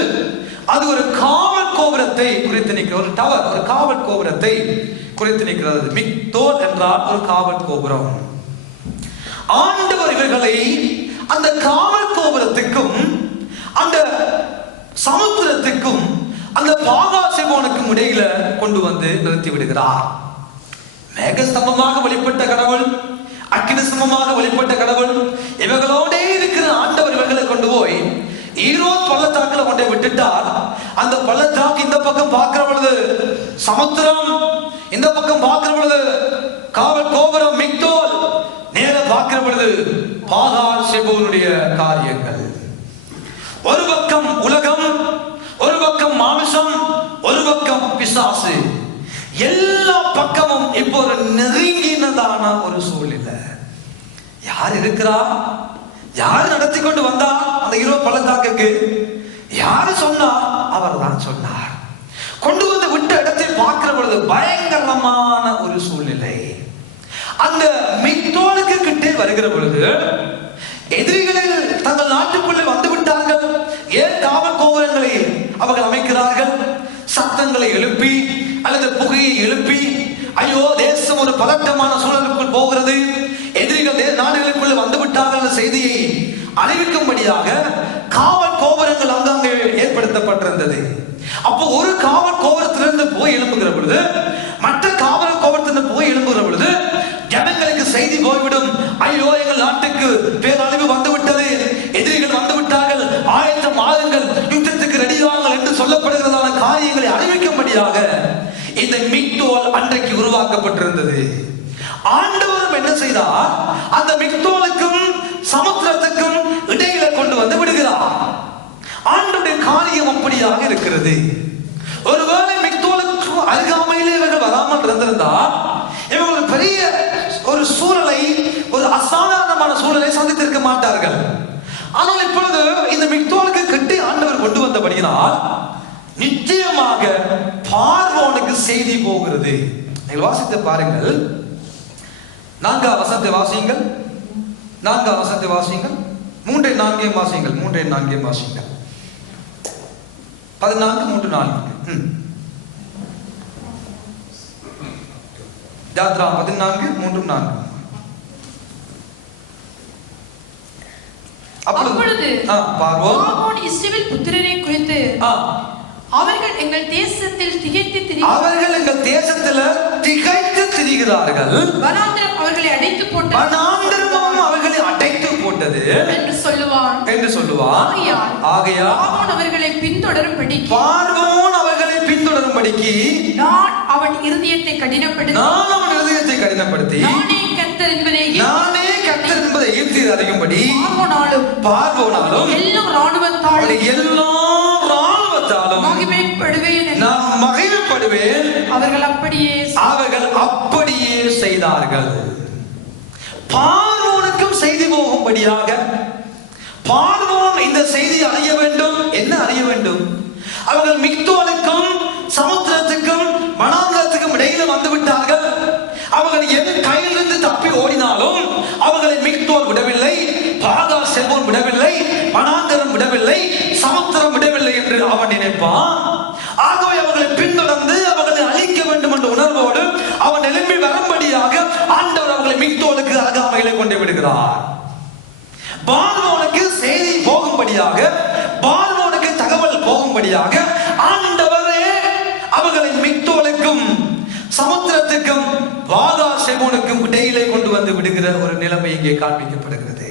அது ஒரு காவல் கோபுரத்தை குறித்து நிற்கிற ஒரு டவர், ஒரு காவல் கோபுரத்தை குறித்து நிற்கிறது. மிக்தோல் என்றால் ஒரு காவல் கோபுரம். ஆண்டவர் இவர்களை அந்த காவல் கோபுரத்துக்கும் அந்த சமுத்திரத்துக்கும் அந்த பாகால் செபோனுக்கும் இடையில கொண்டு வந்து நிறுத்தி விடுகிறார். மேகஸ்தம்பமாக வெளிப்பட்ட கடவுள், அக்கினி சமமாக வெளிப்பட்ட கடவுள் இவர்களோடே இருக்கிற ஆண்டவர் இவர்களை கொண்டு போய் ஈரோத் பள்ளத்தாக்குல கொண்டே விட்டுட்டார். அந்த பள்ளத்தாக்கு இந்த பக்கம் பார்க்கிற பொழுது சமுத்திரம், இந்த பக்கம் பார்க்கிற பொழுது காவல் கோபுரம் மிக்தோல், நேர பார்க்கிற பொழுது பாகால் செபோனுடைய காரியங்கள். ஒரு பக்கம் உலகம், ஒரு பக்கம் மாமிசம், ஒரு பக்கம் பிசாசு. எல்லா பக்கமும் இப்போ ஒரு நெருங்கினதான ஒரு சூழ்நிலை. யார் இருக்கிறா? யார் நடத்தி கொண்டு வந்தா அந்த ஈரோத் பள்ளத்தாக்குக்கு? யாரு சொன்னா? அவர் தான் சொன்னார். கொண்டு வந்து விட்ட இடத்தில் பார்க்கிற பொழுது பயங்கரமான ஒரு சூழ்நிலை. அந்த மிக்தோலுக்கு கிட்டே வருகிற பொழுது எதிரிகளில் தங்கள் நாட்டுக்குள்ளே வந்து விட்டார்கள். ஏன் காவல் கோபுரங்களை அவர்கள் அமைக்கிறார்கள்? சத்தங்களை எழுப்பி அல்லது புகையை எழுப்பி, ஐயோ தேசம் ஒரு பதட்டமான சூழலுக்குள் போகிறது, எதிரிகள் நாடுகளுக்குள்ள வந்து விட்டார்கள் என்ற செய்தியை அறிவிக்கும்படியாக காவல் கோபுரங்கள் அங்கங்கே ஏற்படுத்தப்பட்டிருந்தது. அப்போ ஒரு காவல் கோபுரத்திலிருந்து போய் எழும்புகிற பொழுது மற்ற காவல் கோபுரத்திலிருந்து போய் எழும்புகிற பொழுது ஜனங்களுக்கு செய்தி போய்விடும், ஐயோ எங்கள் உருவாக்கப்பட்டிருந்தது. ஆண்டவரும் என்ன செய்தார்? அந்த மிக்தோலுக்கும் சமுத்திரத்துக்கும் இடையில கொண்டு வந்து விடுகிறார். ஆண்டவருடைய காரியம் அப்படியாக இருக்கிறது. ஒருவேளை மிக்தோலுக்கு அருகாமையிலே இவர்கள் வராமல் இருந்திருந்தால் இவர்கள் பெரிய ஒரு சூழலை, ஒரு அசாதாரணமான சூழலை சந்தித்திருக்க மாட்டார்கள். ஆனால் இப்பொழுது இந்த மிக்தோலுக்கு கட்டி ஆண்டவர் கொண்டு வந்தபடியினால் நிச்சயமாக பார்வோனுக்கு செய்தி போகிறது. நீங்கள் வாசித்து பாருங்கள். 4ஆம் வசனத்தை வாசியுங்கள். 4ஆம் வசனத்தை வாசியுங்கள். 3:4 வாசியுங்கள். 3:4 வாசியுங்கள். 14:3-4. யாத்ரா 14:3-4. அப்பொழுது பார்வோன் இஸ்ரவேல் புத்திரரை குறித்து அவர்கள் எங்கள் தேசத்தில் திகைத்து திரிகிறார்கள், வனாந்திரம் அவர்களை அடைத்து போட்டது, வனாந்திரமும் அவர்களை அடைத்து போட்டது என்று சொல்லுவான். ஆகையால் பார்வோன் அவர்களை பின்தொடரும்படிக்கு நான் அவன் இருதயத்தை கடினப்படுத்தி நானே கர்த்தர் என்பதை எகிப்தியர் அறியும்படி பார்வோனாலும் எல்லா ராணுவத்தாலும் மகிமைப்படுவேன். அவர்கள் அப்படியே செய்தார்கள். பார்வோனுக்கும் செய்தி போகும்படியாக பார்வோன் இந்த செய்தி அறிய வேண்டும். என்ன அறிய வேண்டும்? அவர்கள் மிக்தோலுக்கும் சமுத்திரத்துக்கும் வனாந்திரத்துக்கும் இடையில வந்து விட்டார்கள். அவர்கள் என் கையிலிருந்து தப்பி ஓடினாலும் அவர்களை மிக்தோல் விடவில்லை, பாகால் செல்வோன் விடவில்லை, வனாந்திரம் விடவில்லை, சமுத்திரம் விடவில்லை என்று அவன் நினைப்பான். ஆகவே அவர்களை பின்தொடர்ந்து அவர்களை அழிக்க வேண்டும் என்ற உணர்வோடு அவன் எழும்பி வரும்படியாக ஆண்டவர் அவர்களை மிக்தோலுக்கு அருகாமையிலே கொண்டு விடுகிறார். பார்வோனுக்கு செய்தி போகும்படியாக, பார்வோனுக்கு தகவல் போகும்படியாக ஆண்டவரே அவர்களை மிக்தோலுக்கும் சமுத்திரத்துக்கும் வாதா செபோனுக்கும் இடையிலே கொண்டு வந்து விடுகிற ஒரு நிலைமை இங்கே காண்பிக்கப்படுகிறது.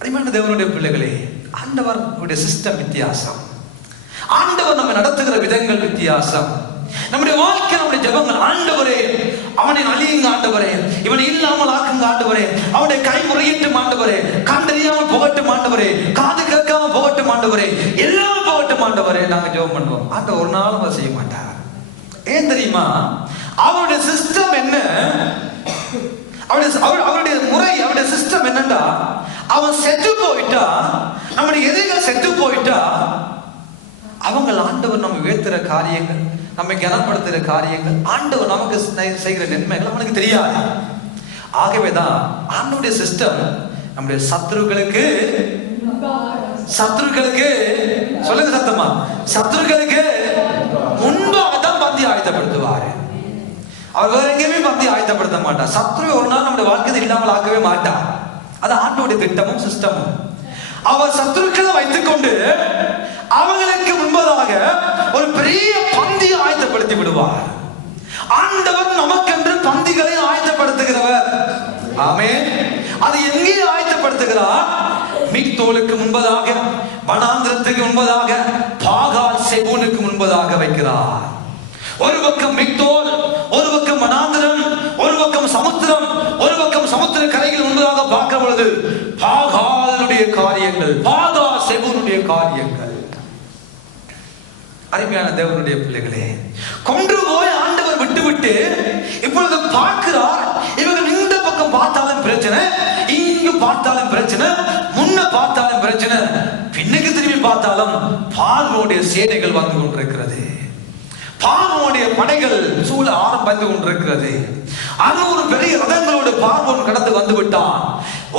அருமையான தேவனுடைய பிள்ளைகளே, ஆண்டவருடைய சிஸ்டம் வித்தியாசம். ஆண்டவர் நம்ம நடத்துகிற விதங்கள் வித்தியாசம். நம்முடைய வாழ்க்கை, நம்முடைய ஜெபங்கள், ஆண்டவரே அவனை அழியுங்க ஆண்டவரே, இவனை இல்லாமல் ஆக்குங்க ஆண்டவரே, அவனுடைய கை முறையிட்டும் ஆண்டவரே, கண்டறியாமல் போகட்டும் ஆண்டவரே, காது கேட்காம போகட்டும் ஆண்டவரே, எல்லாம் போகட்டும் ஆண்டவரே, நாங்க ஜெபம் பண்ணுவோம். ஆண்டவர் ஒரு நாளும் அதை செய்ய மாட்டார். ஏன் தெரியுமா? அவருடைய சிஸ்டம் என்ன? அவருடைய முறை, அவருடைய சிஸ்டம் என்னன்னா, அவன் செத்து போயிட்டா, நம்முடைய எதிரிகள் செத்து போயிட்டா, அவங்க ஆண்டவர் நம்ம உயர்த்துற காரியங்கள், நம்மை கனப்படுத்துகிற காரியங்கள், ஆண்டவர் நமக்கு செய்கிற நன்மைகள் அவனுக்கு தெரியாது. ஆகவேதான் ஆண்டவருடைய சிஸ்டம் நம்முடைய சத்துருக்களுக்கு சொல்லுங்க சத்தமா, சத்துருக்களுக்கு முன்பாக தான் பந்தி ஆயத்தப்படுத்துவாரு. அவர் வேற எங்கேயுமே பந்தி ஆயத்தப்படுத்த மாட்டார். சத்ருவை ஒரு நாள் நம்முடைய வாழ்க்கையை இல்லாமல் ஆக்கவே மாட்டார். அது ஆண்டவருடைய திட்டமும் சிஸ்டமும். அவர் சத்துருக்களை வைத்துக் கொண்டு அவங்களுக்கு முன்பதாக ஒரு பெரிய பந்தி ஆயத்தப்படுத்தி விடுவார். ஆண்டவர் நமக்கென்று பந்திகளை ஆயத்தப்படுத்துகிறவர். ஆமென். அது எங்கே ஆயத்தப்படுத்துகிறார்? மிக்தோலுக்கு முன்பதாக, வனாந்திரத்துக்கு முன்பதாக, பாகால் செபோனுக்கு முன்பதாக வைக்கிறார். ஒரு பக்கம் மிக்தோல், ஒரு பக்கம் வனாந்திரம், ஒரு பக்கம் சமுத்திரம், ஒரு பக்கம் சமுத்திர கரைகள் முன்பதாக பார்க்கும் பொழுது பாகாலுடைய காரியங்கள், பாகால் செபோனுடைய காரியங்கள். அருமையான தேவனுடைய பிள்ளைகளே, கொன்று போய் ஆண்டவர் விட்டுவிட்டு இப்பொழுது பார்க்கிறார். இவர்கள் இந்த பக்கம் பார்த்தாலும் பிரச்சனை, இங்கு பார்த்தாலும் பிரச்சனை, முன்ன பார்த்தாலும் பிரச்சனை, பின்னுக்கு திரும்பி பார்த்தாலும் பார்வோனுடைய சேனைகள் வந்து கொண்டிருக்கிறது. பார்வோனுடைய படைகள் சூழ வந்து கொண்டிருக்கிறது. 600 பெரிய ரதங்களோடு பார்வோன் கடந்து வந்து விட்டான்.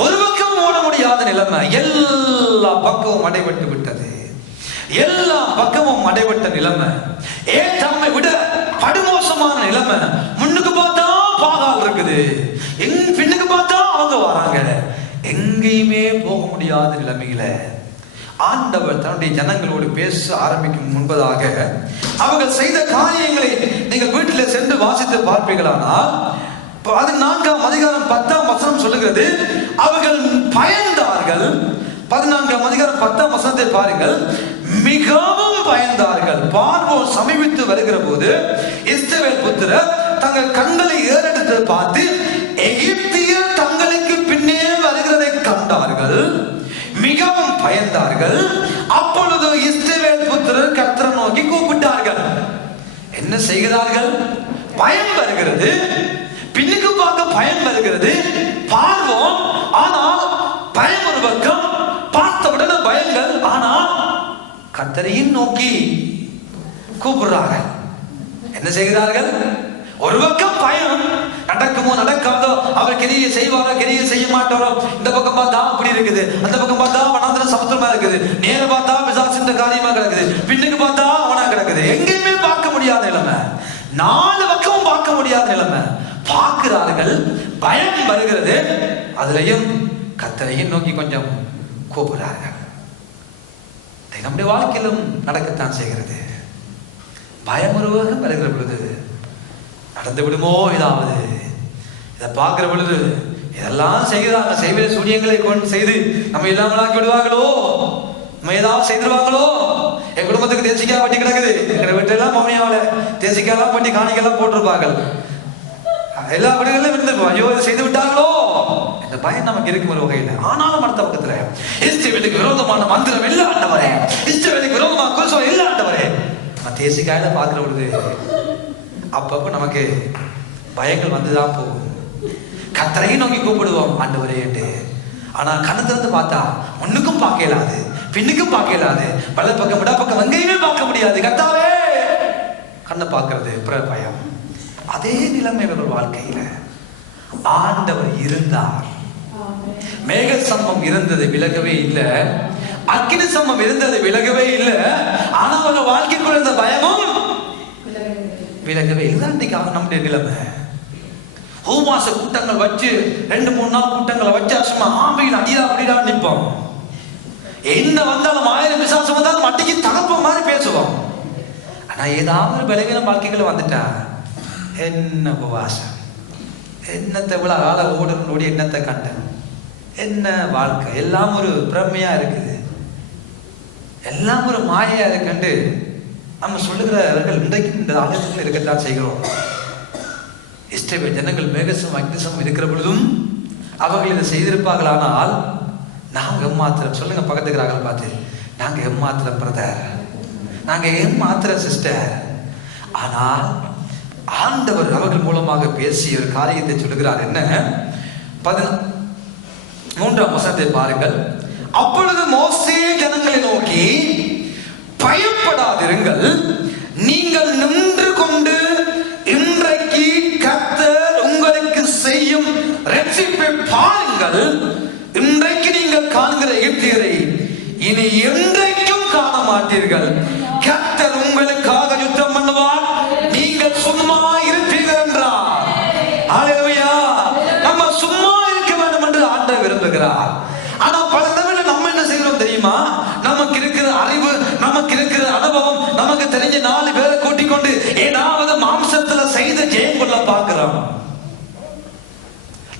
ஒரு பக்கம் ஓட முடியாத நிலைமை, எல்லா பக்கமும் அடைபட்டு விட்டது. எல்லா பக்கமும் அடைபட்ட நிலைமை, தம்மை விட படுமோசமான நிலைமை. முன்னுக்கு பார்த்தா பாகால் இருக்குது, பின்னுக்கு பார்த்தா அவங்க வராங்க, எங்கேயுமே போக முடியாத நிலைமையில ஆண்டவர் தன்னுடைய ஜனங்களோடு பேச ஆரம்பிக்கும் முன்பதாக அவர்கள் செய்த காரியங்களை நீங்கள் வீட்டில் சென்று வாசித்து பார்ப்பீர்களானால், 14ஆம் அதிகாரம் 10ஆம் வசனம் சொல்லுகிறது, அவர்கள் பயந்தார்கள். 14ஆம் அதிகாரம் 10ஆம் வசனத்தை பாருங்கள். மிகவும் பயந்தார்கள். பார்வோன் சமீபித்து வருகிற போது இஸ்ரவேல் புத்திரர் தங்கள் கண்களை ஏறெடுத்து பார்த்து எகிப்தியர் தங்களுக்கு பின்னே வருகிறதை கண்டார்கள், மிகவும் பயந்தார்கள். அப்பொழுது இஸ்ரவேல் புத்திரர் கர்த்தரை நோக்கி கூப்பிட்டார்கள். என்ன செய்கிறார்கள்? பயம் வருகிறது, பின்னுக்கு பார்க்க பயம் வருகிறது, பார்வோம். ஆனால் பயம் ஒரு பக்கம், பார்த்தவுடனே பயங்கள். ஆனால் கர்த்தரையும் நோக்கி கூப்பிடுறார்கள். என்ன செய்கிறார்கள்? ஒரு பக்கம் பயம், நடக்குமோ நடக்காதோ, அவர் கிரியை செய்வாரோ கிரியை செய்ய மாட்டாரோ. இந்த பக்கம் பார்த்தா அப்படி இருக்குது, அந்த பக்கம் பார்த்தா வனாந்திர சமுத்திரமா இருக்குது, நேர பார்த்தா பிசாசின் காரியமா கிடக்குது, பின்னுக்கு பார்த்தா அவனா கிடக்குது. எங்கேயுமே பார்க்க முடியாத நிலைமை, 4 பக்கமும் பார்க்க முடியாத நிலைமை. பார்க்கிறார்கள், பயம் வருகிறது, அதுலயும் கர்த்தரையும் நோக்கி கொஞ்சம் கூப்பிடுறார்கள். நம்முடைய வாழ்க்கையிலும் நடக்கத்தான் செய்கிறது. பயம் ஒருவரும் வருகிற பொழுது நடந்து விடுமோ, ஏதாவது இதை பார்க்கிற பொழுது இதெல்லாம் செய்கிறாங்க, செய்வ சூனியங்களை கொண்டு செய்து நம்ம இல்லாமலாக்கி விடுவாங்களோ, நம்ம ஏதாவது செய்திருவாங்களோ. என் குடும்பத்துக்கு தேசிக்காய் வட்டி கிடக்குது, எங்க வீட்டெல்லாம் மௌனியாவில் தேசிக்காயெல்லாம் பண்ணி காணிக்கெல்லாம் போட்டிருப்பார்கள், எல்லா வீடுகளிலும் இருந்திருப்போம். ஐயோ இதை செய்து விட்டாங்களோ, இந்த பயம் நமக்கு இருக்கும் ஒரு வகையில். ஆனாலும் அடுத்த பக்கத்துல இஸ்ரவேலுக்கு விரோதமான மந்திரம் இல்ல ஆண்டவரே, இஸ்ரவேலுக்கு விரோதமான குறிசோம் இல்ல ஆண்டவரே. நம்ம தேசிக்காயில பார்க்கிற பொழுது அப்பப்போ நமக்கு பயங்கள் வந்துதான் போகும். கர்த்தரையும் நோக்கி கூப்பிடுவோம் ஆண்டவரே என்று. ஆனா கண்ணு திறந்து பார்த்தா ஒண்ணுக்கும் பார்க்க இயலாது, பின்னுக்கும் பார்க்க இயலாது, பல பக்கம் விட பக்கம் எங்கேயுமே பார்க்க முடியாது. கர்த்தாவே கண்ணை பார்க்கறது பிற பயம். அதே நிலைமை ஒரு வாழ்க்கையில ஆண்டவர் இருந்தார். மேக சம்பம் இருந்தது, விலகவே இல்லை. அக்கினி சம்பம் இருந்தது, விலகவே இல்லை. ஆனா அவங்க வாழ்க்கைக்குள்ள இருந்த பயமும் விலகவே இல்லை. இன்னைக்கு நம்முடைய நிலைமை உபவாச கூட்டங்கள் வச்சு 2-3 நாள் கூட்டங்களை வச்சு சும்மா ஆம்பையில் அடியா அப்படிடா நிற்போம். என்ன வந்தாலும் 1000 விசுவாசம் வந்தாலும் மட்டிக்கு தகப்ப மாதிரி பேசுவோம். ஆனா ஏதாவது பலவீன வாழ்க்கைகள் வந்துட்டா என்ன உபவாசம், என்னத்தை இவ்வளவு கால ஓடி என்னத்தை கண்டேன், என்ன வாழ்க்கை, எல்லாம் ஒரு பிரமையா இருக்குது, எல்லாம் ஒரு மாயா இருக்குன்னு நம்ம சொல்லுகிறவர்கள் இன்றைக்கு இந்த ஆலயத்தில் இருக்கத்தான் செய்கிறோம். இஸ்ரவேல் ஜனங்கள் மேகசம் அக்னிசம் இருக்கிற பொழுதும் அவர்கள் இதை செய்திருப்பார்கள். ஆனால் நாங்க எம்மாத்திரம், சொல்லுங்க பக்கத்துக்கிறார்கள் பார்த்து, நாங்க எம்மாத்திரம் பிரதர், நாங்க எம்மாத்திரம் சிஸ்டர். ஆனால் ஆண்டவர் அவர்கள் மூலமாக பேசிய ஒரு காரியத்தை சொல்லுகிறார். என்ன? 13ஆம் வசனத்தை பாருங்கள். அப்பொழுது மோசே ஜனங்களை நோக்கி, பயப்படாதிருங்கள், நீங்கள் நின்று கொண்டு இன்றைக்கு கர்த்தர் உங்களுக்கு செய்யும் ரட்சிப்பை பாருங்கள். இன்றைக்கு நீங்கள் காண்கிற எகிப்தியரை இனி என்றைக்கும் காண மாட்டீர்கள். கர்த்தர் உங்களுக்காக யுத்தம் பண்ணுவார், நீங்கள் சும்மா இருப்பீர்கள் என்றார். ஹல்லேலூயா. நம்ம சும்மா இருக்க வேண்டும் என்று ஆண்டவர் விரும்புகிறார். ஆனா பல தடவை நம்ம என்ன செய்யறோம் தெரியுமா? நமக்கு இருக்கிற அறிவு, நமக்கு இருக்கிற அனுபவம், நமக்கு தெரிஞ்ச 4 பேரை கூட்டிக் கொண்டு ஏதாவது மாம்சத்துல செய்து ஜெயம் கொள்ள பார்க்கிறோம்.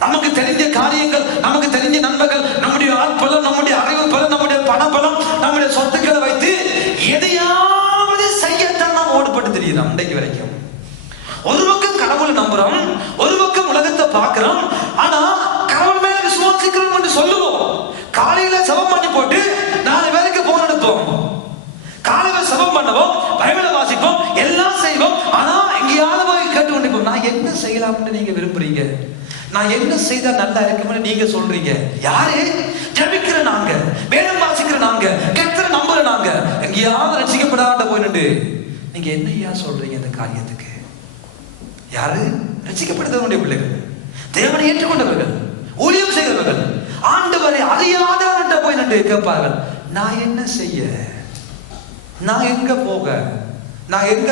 நமக்கு தெரிஞ்ச காரியங்கள், நமக்கு தெரிஞ்ச நண்பர்கள், நம்முடைய ஆட்பலம், நம்முடைய அறிவு பலம், நம்முடைய பணபலம், நம்முடைய சொத்துக்களை வைத்து எதையாவது செய்யத்தான் நாம் ஓடுபட்டு தெரியுறோம். இன்றைக்கு வரைக்கும் ஒரு பக்கம் கடவுளை நம்புறோம், ஒரு பக்கம் உலகத்தை பார்க்கிறோம். ஆனா கடவுள் மேல விசுவாசிக்கிறோம் என்று சொல்லுவோம். காலையில செபம் பண்ணி போட்டு 4 பேருக்கு போன் எடுப்போம், காலையில செபம் பண்ணுவோம், பைபிளை வாசிப்போம், எல்லாம் செய்வோம். ஆனா எங்கேயாவது போய் கேட்டு கொண்டிருப்போம், நான் என்ன செய்யலாம்னு நீங்க விரும்புறீங்க, நான் என்ன செய்தா நல்லா இருக்கும்னு நீங்க சொல்றீங்க. யாரு? ஜெபிக்கிற நாங்க, வேதம் வாசிக்கிற நாங்க, கர்த்தரை நம்புற நாங்க. எங்கேயாவது ரட்சிக்கப்படாத போயிட்டு நீங்க என்னையா சொல்றீங்க இந்த காரியத்துக்கு? யாரு? ரட்சிக்கப்படுத்தவனுடைய பிள்ளைகள், தேவனை ஏற்றுக்கொண்டவர்கள், ஊழியம் செய்கிறவர்கள், ஆண்டவரை அறியாதவன்கிட்ட போய் நின்று கேட்பார்கள், நான் என்ன செய்ய, நான் எங்க போக, நான் எங்க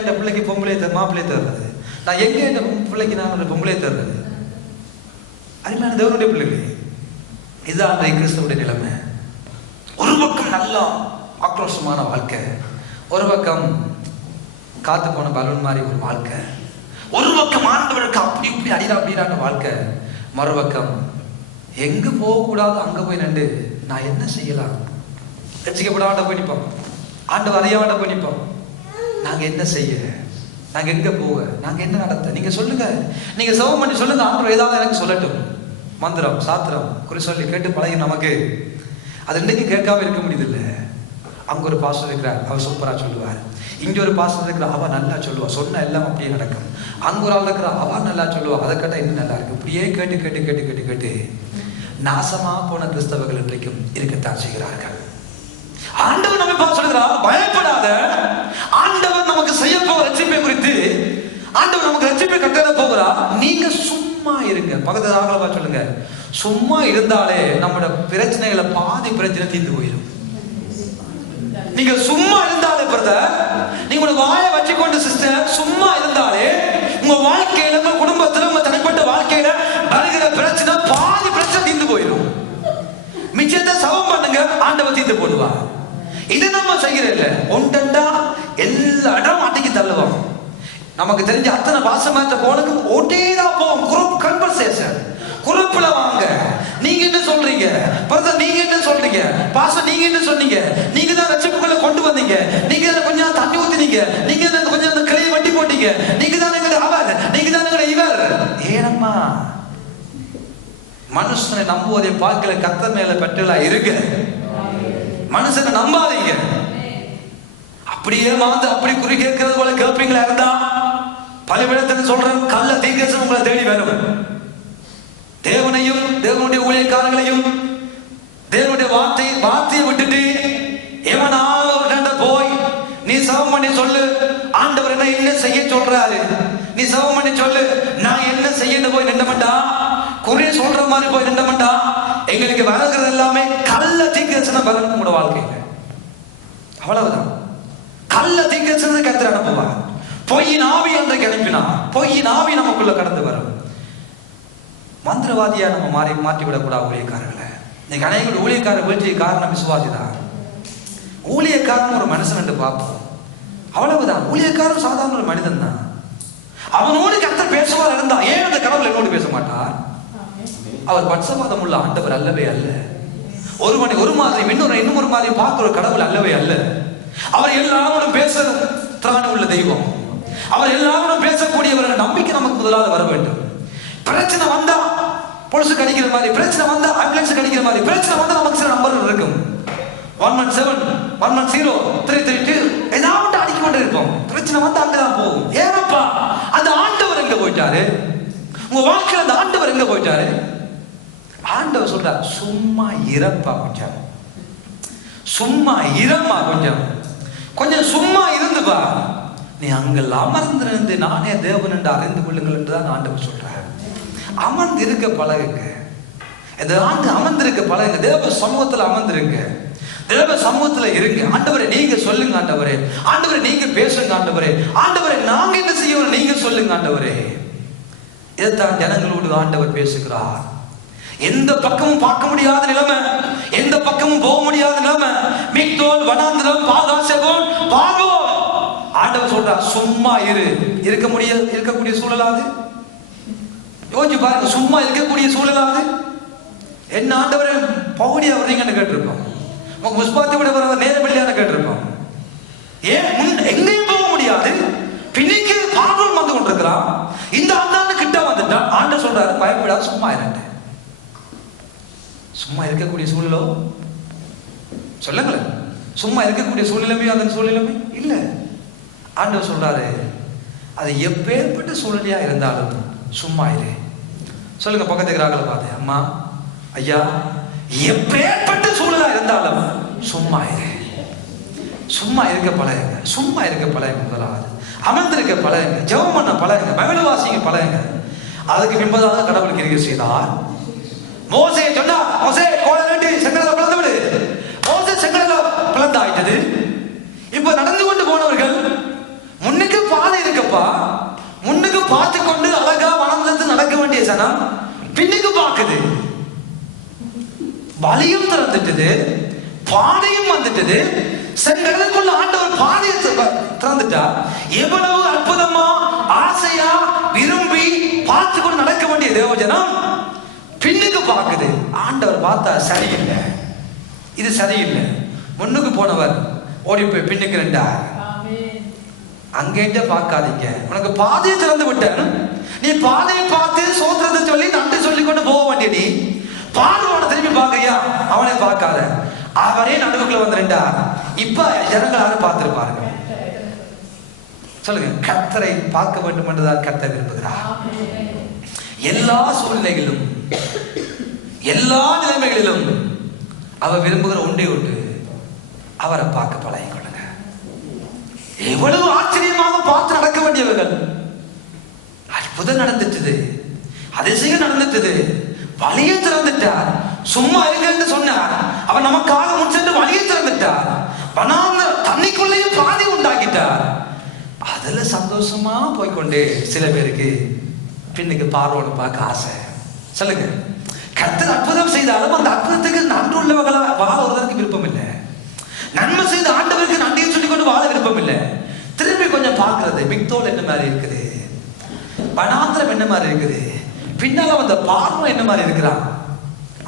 இந்த பிள்ளைக்கு பொம்பளை மாப்பிள்ளை தர்றது, நான் எங்க இந்த பிள்ளைக்கு நான் பொம்பளை தர்றது? அருமையான தேவனுடைய பிள்ளைகளே, இதுதான் கிறிஸ்தவனுடைய நிலைமை. ஒரு பக்கம் நல்லா ஆக்ரோஷமான வாழ்க்கை, ஒரு பக்கம் காத்து போன பலூன் மாதிரி ஒரு வாழ்க்கை, ஒரு பக்கம் ஆண்டவருக்கு அப்படி இப்படி அடிடா அப்படிடான வாழ்க்கை, மறுபக்கம் எங்க போகக்கூடாது அங்க போய் நின்று நான் என்ன செய்யலாம், ரட்சிக்கப்படாத போய் நிற்போம், ஆண்டவர் அறியாத போய் நிற்போம். நாங்க என்ன செய்ய? நாங்க எங்க போக, நாங்க என்ன நடத்த? நீங்க சொல்லுங்க, நீங்க செவம் பண்ணி சொல்லுங்க. ஆண்டவர் ஏதாவது எனக்கு சொல்லட்டும். மந்திரம் சாத்திரம் குறி சொல்லி கேட்டு பழகி நமக்கு அது இன்னைக்கு கேட்காம இருக்க முடியுது. அங்க ஒரு பாஸ்டர் இருக்கிறார், அவர் சூப்பரா சொல்லுவார். இங்க ஒரு பாஸ்டர் இருக்கிற, அவ நல்லா சொல்லுவா, சொன்ன எல்லாம் அப்படியே நடக்கும். அங்க ஒரு ஆள் இருக்கிற, அவ நல்லா சொல்லுவா, அதை கேட்டா இன்னும் நல்லா இருக்கு. இப்படியே கேட்டு கேட்டு கேட்டு கேட்டு கேட்டு நாசமா போன கிறிஸ்தவர்கள் இன்றைக்கும் இருக்கத்தான் செய்கிறார்கள். ஆண்டவர் நம்மை பார்த்து சொல்கிறார், பயப்படாத. ஆண்டவர் நமக்கு செய்ய போகிற ரட்சிப்பை குறித்து ஆண்டவர் நமக்கு ரட்சிப்பை கட்டளை போகிறார். நீங்க சும்மா இருங்க. பக்கத்துல ஆகலமா சொல்லுங்க, சும்மா இருந்தாலே நம்மளோட பிரச்சனைகளை பாதி பிரச்சனை தீர்ந்து போயிடும். நீங்க சும்மா இருந்தாலே பிரதர், நீங்க உங்க வாயை வச்சுக்கொண்டு சிஸ்டர் சும்மா இருந்தாலே உங்க வாழ்க்கையில, உங்க குடும்பத்துல, உங்க தனிப்பட்ட வாழ்க்கையில வருகிற பிரச்சனை பாதி பிரச்சனை தீர்ந்து போயிடும். மிச்சத்தை சவம் பண்ணுங்க, ஆண்டவர் தீர்த்து போடுவார். இதை நம்ம செய்யறதில்ல. ஒன்றா எல்லா இடம் அன்னைக்கு தள்ளுவோம். நமக்கு தெரிஞ்ச அத்தனை பாசமாற்ற போனுக்கு ஓட்டேதான் போவோம். குரூப் கன்வர்சேஷன், குரூப்ல வாங்க. நீங்க என்ன சொல்றீங்க பிரதர், நீங்க என்ன சொல்றீங்க பாஸ்டர், நீங்க என்ன சொன்னீங்க, நீங்க தான் ரட்சிப்புக்குள்ள கொண்டு வந்தீங்க, நீங்க தான் கொஞ்சம் தண்ணி ஊத்தினீங்க, நீங்க தான் கொஞ்சம் அந்த கிளையை வட்டி போட்டீங்க, நீங்க தான் எங்க அவர், நீங்க தான் எங்க இவர். ஏனம்மா மனுஷனை நம்புவதை பார்க்கல, கர்த்தர் மேல பற்றலா இருக்கு. மனுஷனை நம்பாதீங்க. அப்படியே மாந்து அப்படி குறி கேட்கிறது போல கேட்பீங்களா இருந்தா பல விடத்துல சொல்றேன், கள்ள தீர்க்கதரிசி உங்களை தேடி வரும். தேவனையும் தேவனுடைய ஊழியக்காரங்களையும் தேவனுடைய வார்த்தையை விட்டுட்டு எவனாவது போய் நீ சவம் பண்ணி சொல்லு, ஆண்டவர் என்ன செய்ய சொல்றாரு, நீ சவம் பண்ணி சொல்லு, நான் என்ன செய்யணும் போய் நின்றமண்டா, குறி சொல்ற மாதிரி போய் நின்றமண்டா, எங்களுக்கு வளர்கிறது எல்லாமே கள்ள தீர்க்கதரிசனம் வரணும் உங்களோட வாழ்க்கையில. அவ்வளவுதான். கள்ள தீர்க்கதரிசனத்தை கர்த்தர் அனுப்புவா. பொய்யின் ஆவி அன்றைக்கு அனுப்பினா பொய்யின் ஆவி நமக்குள்ள கடந்து வரும். மந்திரவாதியா நம்ம மாற்றி விடக்கூடாது ஊழியக்காரர்களை. இன்னைக்கு அநேக ஊழியக்காரர் வீழ்ச்சியை காரணம் விசுவாசிதான். ஊழியக்காரன் ஒரு மனுஷன் என்று பார்ப்போம், அவ்வளவுதான். ஊழியக்காரன் சாதாரண ஒரு மனிதன் தான். அவனோடு கர்த்தர் பேசுவார் இருந்தா ஏன் அந்த கடவுள் என்னோடு பேச மாட்டார்? அவர் பட்சபாதம் உள்ள ஆண்டவர் அல்லவே அல்ல. ஒரு மாதிரி இன்னும் ஒரு மாதிரி பார்க்கிற கடவுள் அல்லவே அல்ல. அவர் எல்லாரோடும் பேச திராணி உள்ள தெய்வம். அவர் எல்லாரோடும் பேசக்கூடியவர்கள் நம்பிக்கை நமக்கு முதலாவது வர வேண்டும். பிரச்சனை வந்தா பொலிசு கடிக்கிற மாதிரி, பிரச்சனை வந்தா ஆம்புலன்ஸ் கடிக்கிற மாதிரி, பிரச்சனை வந்தா நமக்கு சில நம்பர் இருக்கும். 117 110 332 ஏதாவது அடிக்க கொண்டு இருப்போம். பிரச்சனை வந்தா அங்கதான் போகும். ஏனப்பா அந்த ஆண்டவர் எங்க போயிட்டாரு? உங்க வாழ்க்கையில அந்த ஆண்டவர் எங்க போயிட்டாரு? ஆண்டவர் சொல்றார், சும்மா இறப்பா, கொஞ்சம் சும்மா இரம்மா, கொஞ்சம் சும்மா இருந்துப்பா. நீ அங்கே அமர்ந்திருந்து நானே தேவன் என்று அறிந்து கொள்ளுங்கள் என்றுதான் ஆண்டவர் சொல்றார். அமர்ந்து இருக்க பழகுங்க. இந்த ஆண்டு அமர்ந்திருக்க பழகுங்க. தேவ சமூகத்துல அமர்ந்திருங்க, தேவ சமூகத்துல இருங்க. ஆண்டவரே நீங்க சொல்லுங்க, ஆண்டவரே ஆண்டவரே நீங்க பேசுங்க, ஆண்டவரே ஆண்டவரே நாங்க என்ன செய்யணும் நீங்க சொல்லுங்க, ஆண்டவரே. இதைத்தான் ஜனங்களோடு ஆண்டவர் பேசுகிறார். எந்த பக்கமும் பார்க்க முடியாத நிலைமை, எந்த பக்கமும் போக முடியாத நிலைமை, மிக்தோல் வனாந்திரம் பாகாசேபோன் பாகோ. ஆண்டவர் சொல்றார், சும்மா இருக்கக்கூடிய சூழலாது யோசிச்சு பாருங்க. சும்மா இருக்கக்கூடிய சூழலாது என்ன ஆண்டவரே பகுதியா வர்றீங்கன்னு கேட்டிருப்போம். முஸ்பாத்தி கூட வர நேரம் இல்லையான்னு கேட்டிருப்போம். ஏன் எங்கேயும் போக முடியாது, பின்னிக்கு பாகோல் வந்து கொண்டிருக்கிறான். இந்த ஆண்டாண்டு கிட்ட வந்துட்டான். ஆண்டவர் சொல்றாரு, பயப்படாது, சும்மா இருங்க. சும்மா இருக்கக்கூடிய சூழலோ சொல்லுங்களேன். சும்மா இருக்கக்கூடிய சூழ்நிலைமையோ அந்த சூழ்நிலைமை இல்லை. ஆண்டவர் சொல்றாரு, அது எப்பேற்பட்ட சூழ்நிலையா இருந்தாலும் சும்மா இரு. சொல்லுங்க பக்கத்துக்கு ராகல பார்த்து, அம்மா ஐயா எப்பேற்பட்ட சூழலா இருந்தாலும் சும்மா இரு. சும்மா இருக்க பழகுங்க, சும்மா இருக்க பழகுங்க. முதலாவது அமர்ந்திருக்க பழகுங்க, ஜெபம் பண்ண பழகுங்க, பைபிள் வாசிங்க பழகுங்க. அதுக்கு பின்பதாக கடவுள் கிரியை செய்தார். மோசே சொன்னா, மோசே கோலை நீட்டி செங்கடலை பிளந்து விடு. மோசே செங்கடலை பிளந்து ஆயிட்டது. இப்ப நடந்து கொண்டு போனவர்கள் முன்னுக்கு பாதை இருக்கப்பா, முன்னுக்கு பார்த்து கொண்டு அழகா வளர்ந்து நடக்க வேண்டிய ஜனம் பின்னுக்கு பார்க்குது. வழியும் திறந்துட்டது, பாதையும் வந்துட்டது. செங்கடலுக்குள்ள ஆண்டவர் பாதையை திறந்துட்டா. எவ்வளவு அற்புதமா ஆசையா விரும்பி பார்த்து கொண்டு நடக்க வேண்டிய தேவஜனம் பின்னுக்கு பார்க்குது. ஆண்டவர் பார்த்தா சரியில்லை, இது சரியில்லை. முன்னுக்கு போனவர் ஓடி போய் பின்னுக்கு ரெண்டார். அங்கேட்ட பார்க்காதீங்க, உனக்கு பாதையை திறந்து விட்டேன், நீ பாதையை பார்த்து சோத்திரத்தை சொல்லி நன்றி சொல்லி கொண்டு போக வேண்டிய நீ பார்வோனை திரும்பி பார்க்கறியா? அவனை பார்க்காத, அவரே நடுவுக்குள்ள வந்துருண்டா. இப்ப ஜனங்களாக பார்த்திருப்பாருங்க. சொல்லுங்க, கர்த்தரை பார்க்க வேண்டும் என்றுதான் கர்த்தர் விரும்புகிறார். எல்லா சூழ்நிலைகளிலும் எல்லா நிலைமைகளிலும் அவர் விரும்புகிற ஒன்றே ஒன்று, அவரை பார்க்க பழகிக் கொள்ளுங்க. எவ்வளவு ஆச்சரியமாக பார்த்து நடக்க வேண்டியவர்கள், அற்புதம் நடந்துட்டது, அதிசயம் நடந்துட்டது, வழியை திறந்துட்டார். சும்மா இருங்க சொன்னார், அவர் நமக்காக முன்சென்று வழியை திறந்துட்டார். தண்ணிக்குள்ளேயும் பாதி உண்டாக்கிட்டார். அதுல சந்தோஷமா போய்கொண்டே சில பேருக்கு பின்னுக்கு பார்வோனை பார்க்க ஆசை. சொல்லுங்க, கர்த்தர் அற்புதம் செய்தாலும் அந்த அற்புதத்துக்கு நன்றி உள்ளவர்களா வாழ வருவதற்கு விருப்பம் இல்லை. நன்மை செய்த ஆண்டவருக்கு நன்றியை சொல்லிக் கொண்டு வாழ விருப்பம் இல்லை. திரும்பி கொஞ்சம் பார்க்கிறது, மிக்தோல் என்ன மாதிரி இருக்குது, வனாந்திரம் என்ன மாதிரி இருக்குது, பின்னால வந்த பார்வை என்ன மாதிரி இருக்கிறான்,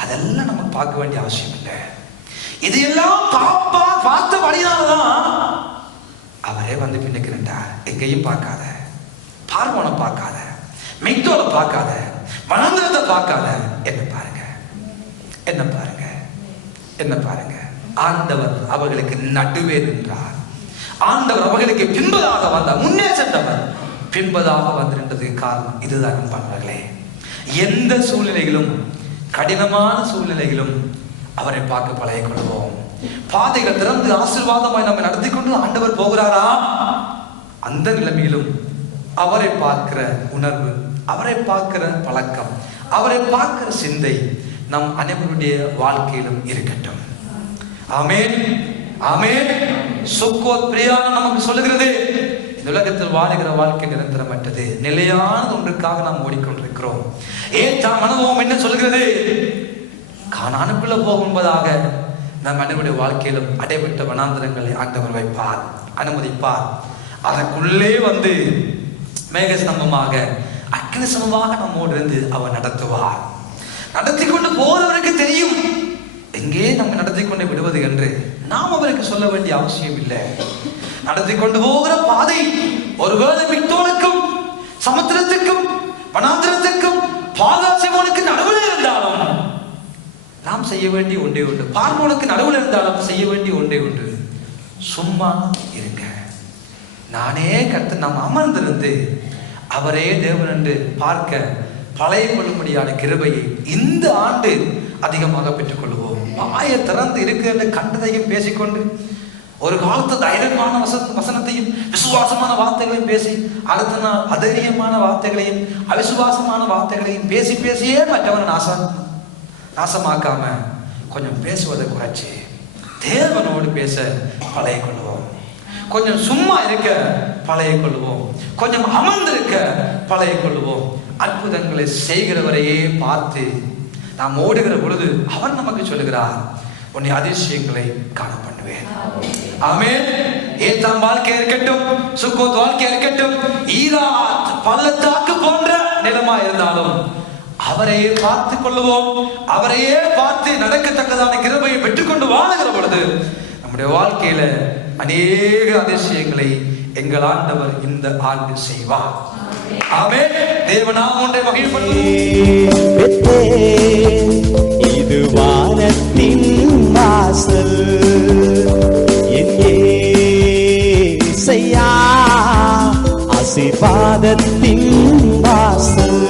அதெல்லாம் நம்ம பார்க்க வேண்டிய அவசியம் இல்லை. இதையெல்லாம் பார்த்த வழியாலதான் அவரே வந்து பின்னுக்கு நின்றார். எங்கேயும் பார்க்காத, பார்வோனை பார்க்காத, மிக்தோலை பார்க்காத, வனாந்திரத்தை பார்க்காத, என்ன பாருங்க, என்ன பாருங்க, என்ன பாருங்க. ஆண்டவர் அவர்களுக்கு நடுவே நின்றார். ஆண்டவர் அவர்களுக்கு பின்பதாக வந்தார். முன்னே சென்றவர் பின்பதாக வந்து நின்றதுக்கு காரணம் இதுதான் அன்பானவர்களே. எந்த சூழ்நிலைகளும், கடினமான சூழ்நிலைகளும் அவரை பார்க்க பழகிக் கொள்வோம். பாதைகள் திறந்து ஆசீர்வாதமாய் நம்ம நடத்தி கொண்டு ஆண்டவர் போகிறாரா, அந்த நிலைமையிலும் அவரை பார்க்கிற உணர்வு, அவரை பார்க்கிற பழக்கம், அவரை பார்க்கிற சிந்தை நம் அனைவருடைய வாழ்க்கையிலும் இருக்கட்டும். ஆமென், ஆமென். சுக்கோத் பிரயாணம் நமக்கு சொல்லுகிறது, இந்த உலகத்தில் வாழுகிற வாழ்க்கை நிரந்தரமற்றது, நிலையான ஒன்றுக்காக நாம் ஓடிக்கொண்டிருக்கிறோம். ஏற்றாம் அனுபவம் என்ன சொல்கிறது? கானானுக்குள்ள போகும்பதாக நம் அனைவருடைய வாழ்க்கையிலும் அடைபட்ட வனாந்திரங்களை ஆண்டவர் வைப்பார், அனுமதிப்பார். அதற்குள்ளே வந்து மேகஸ்தம்பமாக, அக்னி சமமாக நம்மோடு இருந்து அவர் நடத்துவார். நடத்தி கொண்டு போறவருக்கு தெரியும் எங்கே நம்ம நடத்தி கொண்டு விடுவது என்று. நாம் அவருக்கு சொல்ல வேண்டிய அவசியம் இல்லை. நடத்தி கொண்டு போகிற பாதை ஒருவேளை மிக்தோலுக்கும் சமுத்திரத்துக்கும் வனாந்திரத்துக்கும் பாகாசிமோனுக்கு நடுவில் இருந்தாலும் நாம் செய்ய வேண்டிய ஒன்றே ஒன்று, பார்வோனுக்கு நடுவில் இருந்தாலும் செய்ய வேண்டிய ஒன்றே ஒன்று, சும்மா இருங்க. நானே கர்த்தர், நாம் அமர்ந்திருந்து அவரே தேவன் என்று பார்க்க பழைய கொள்ளும்படியான கிருபையை இந்த ஆண்டு அதிகமாக பெற்றுக் கொள்வோம். வாயை திறந்து இருக்கிற கண்டதையும் பேசிக்கொண்டு, ஒரு காலத்து தைரியமான வசனத்தையும் விசுவாசமான வார்த்தைகளையும் பேசி, அடுத்த நாள் அதைரியமான வார்த்தைகளையும் அவிசுவாசமான வார்த்தைகளையும் பேசி பேசியே மற்றவனை நாசமாக்காம கொஞ்சம் பேசுவதை குறைச்சி தேவனோடு பேச பழகிக் கொள்வோம். கொஞ்சம் சும்மா இருக்க பழகிக் கொள்வோம். கொஞ்சம் அமர்ந்திருக்க பழகிக் கொள்வோம். அற்புதங்களை செய்கிறவரையே பார்த்து நாம் ஓடுகிற பொழுது அவர் நமக்கு சொல்லுகிறார், உன்னை அதிசயங்களை காண பண்ணுவேன். ஆமென். ஏத்தாம் வாழ்க்கை இருக்கட்டும், சுக்கோத் வாழ்க்கை இருக்கட்டும், ஈராத் பள்ளத்தாக்கு போன்ற நிலமா இருந்தாலும் அவரையே பார்த்து கொள்ளுவோம். அவரையே பார்த்து நடக்கத்தக்கதான கிருபையை பெற்றுக்கொண்டு வாழுகிற பொழுது நம்முடைய வாழ்க்கையில அநேக அதிசயங்களை எங்கள் ஆண்டவர் இந்த ஆண்டு செய்வார். ஆமென். தேவனாம் ஒன்றை மகிழ்ப்படுத்துவோம். இது வானத்தின் வாசல், என் இயேசையா ஆசீர்வாதத்தின் வாசல்.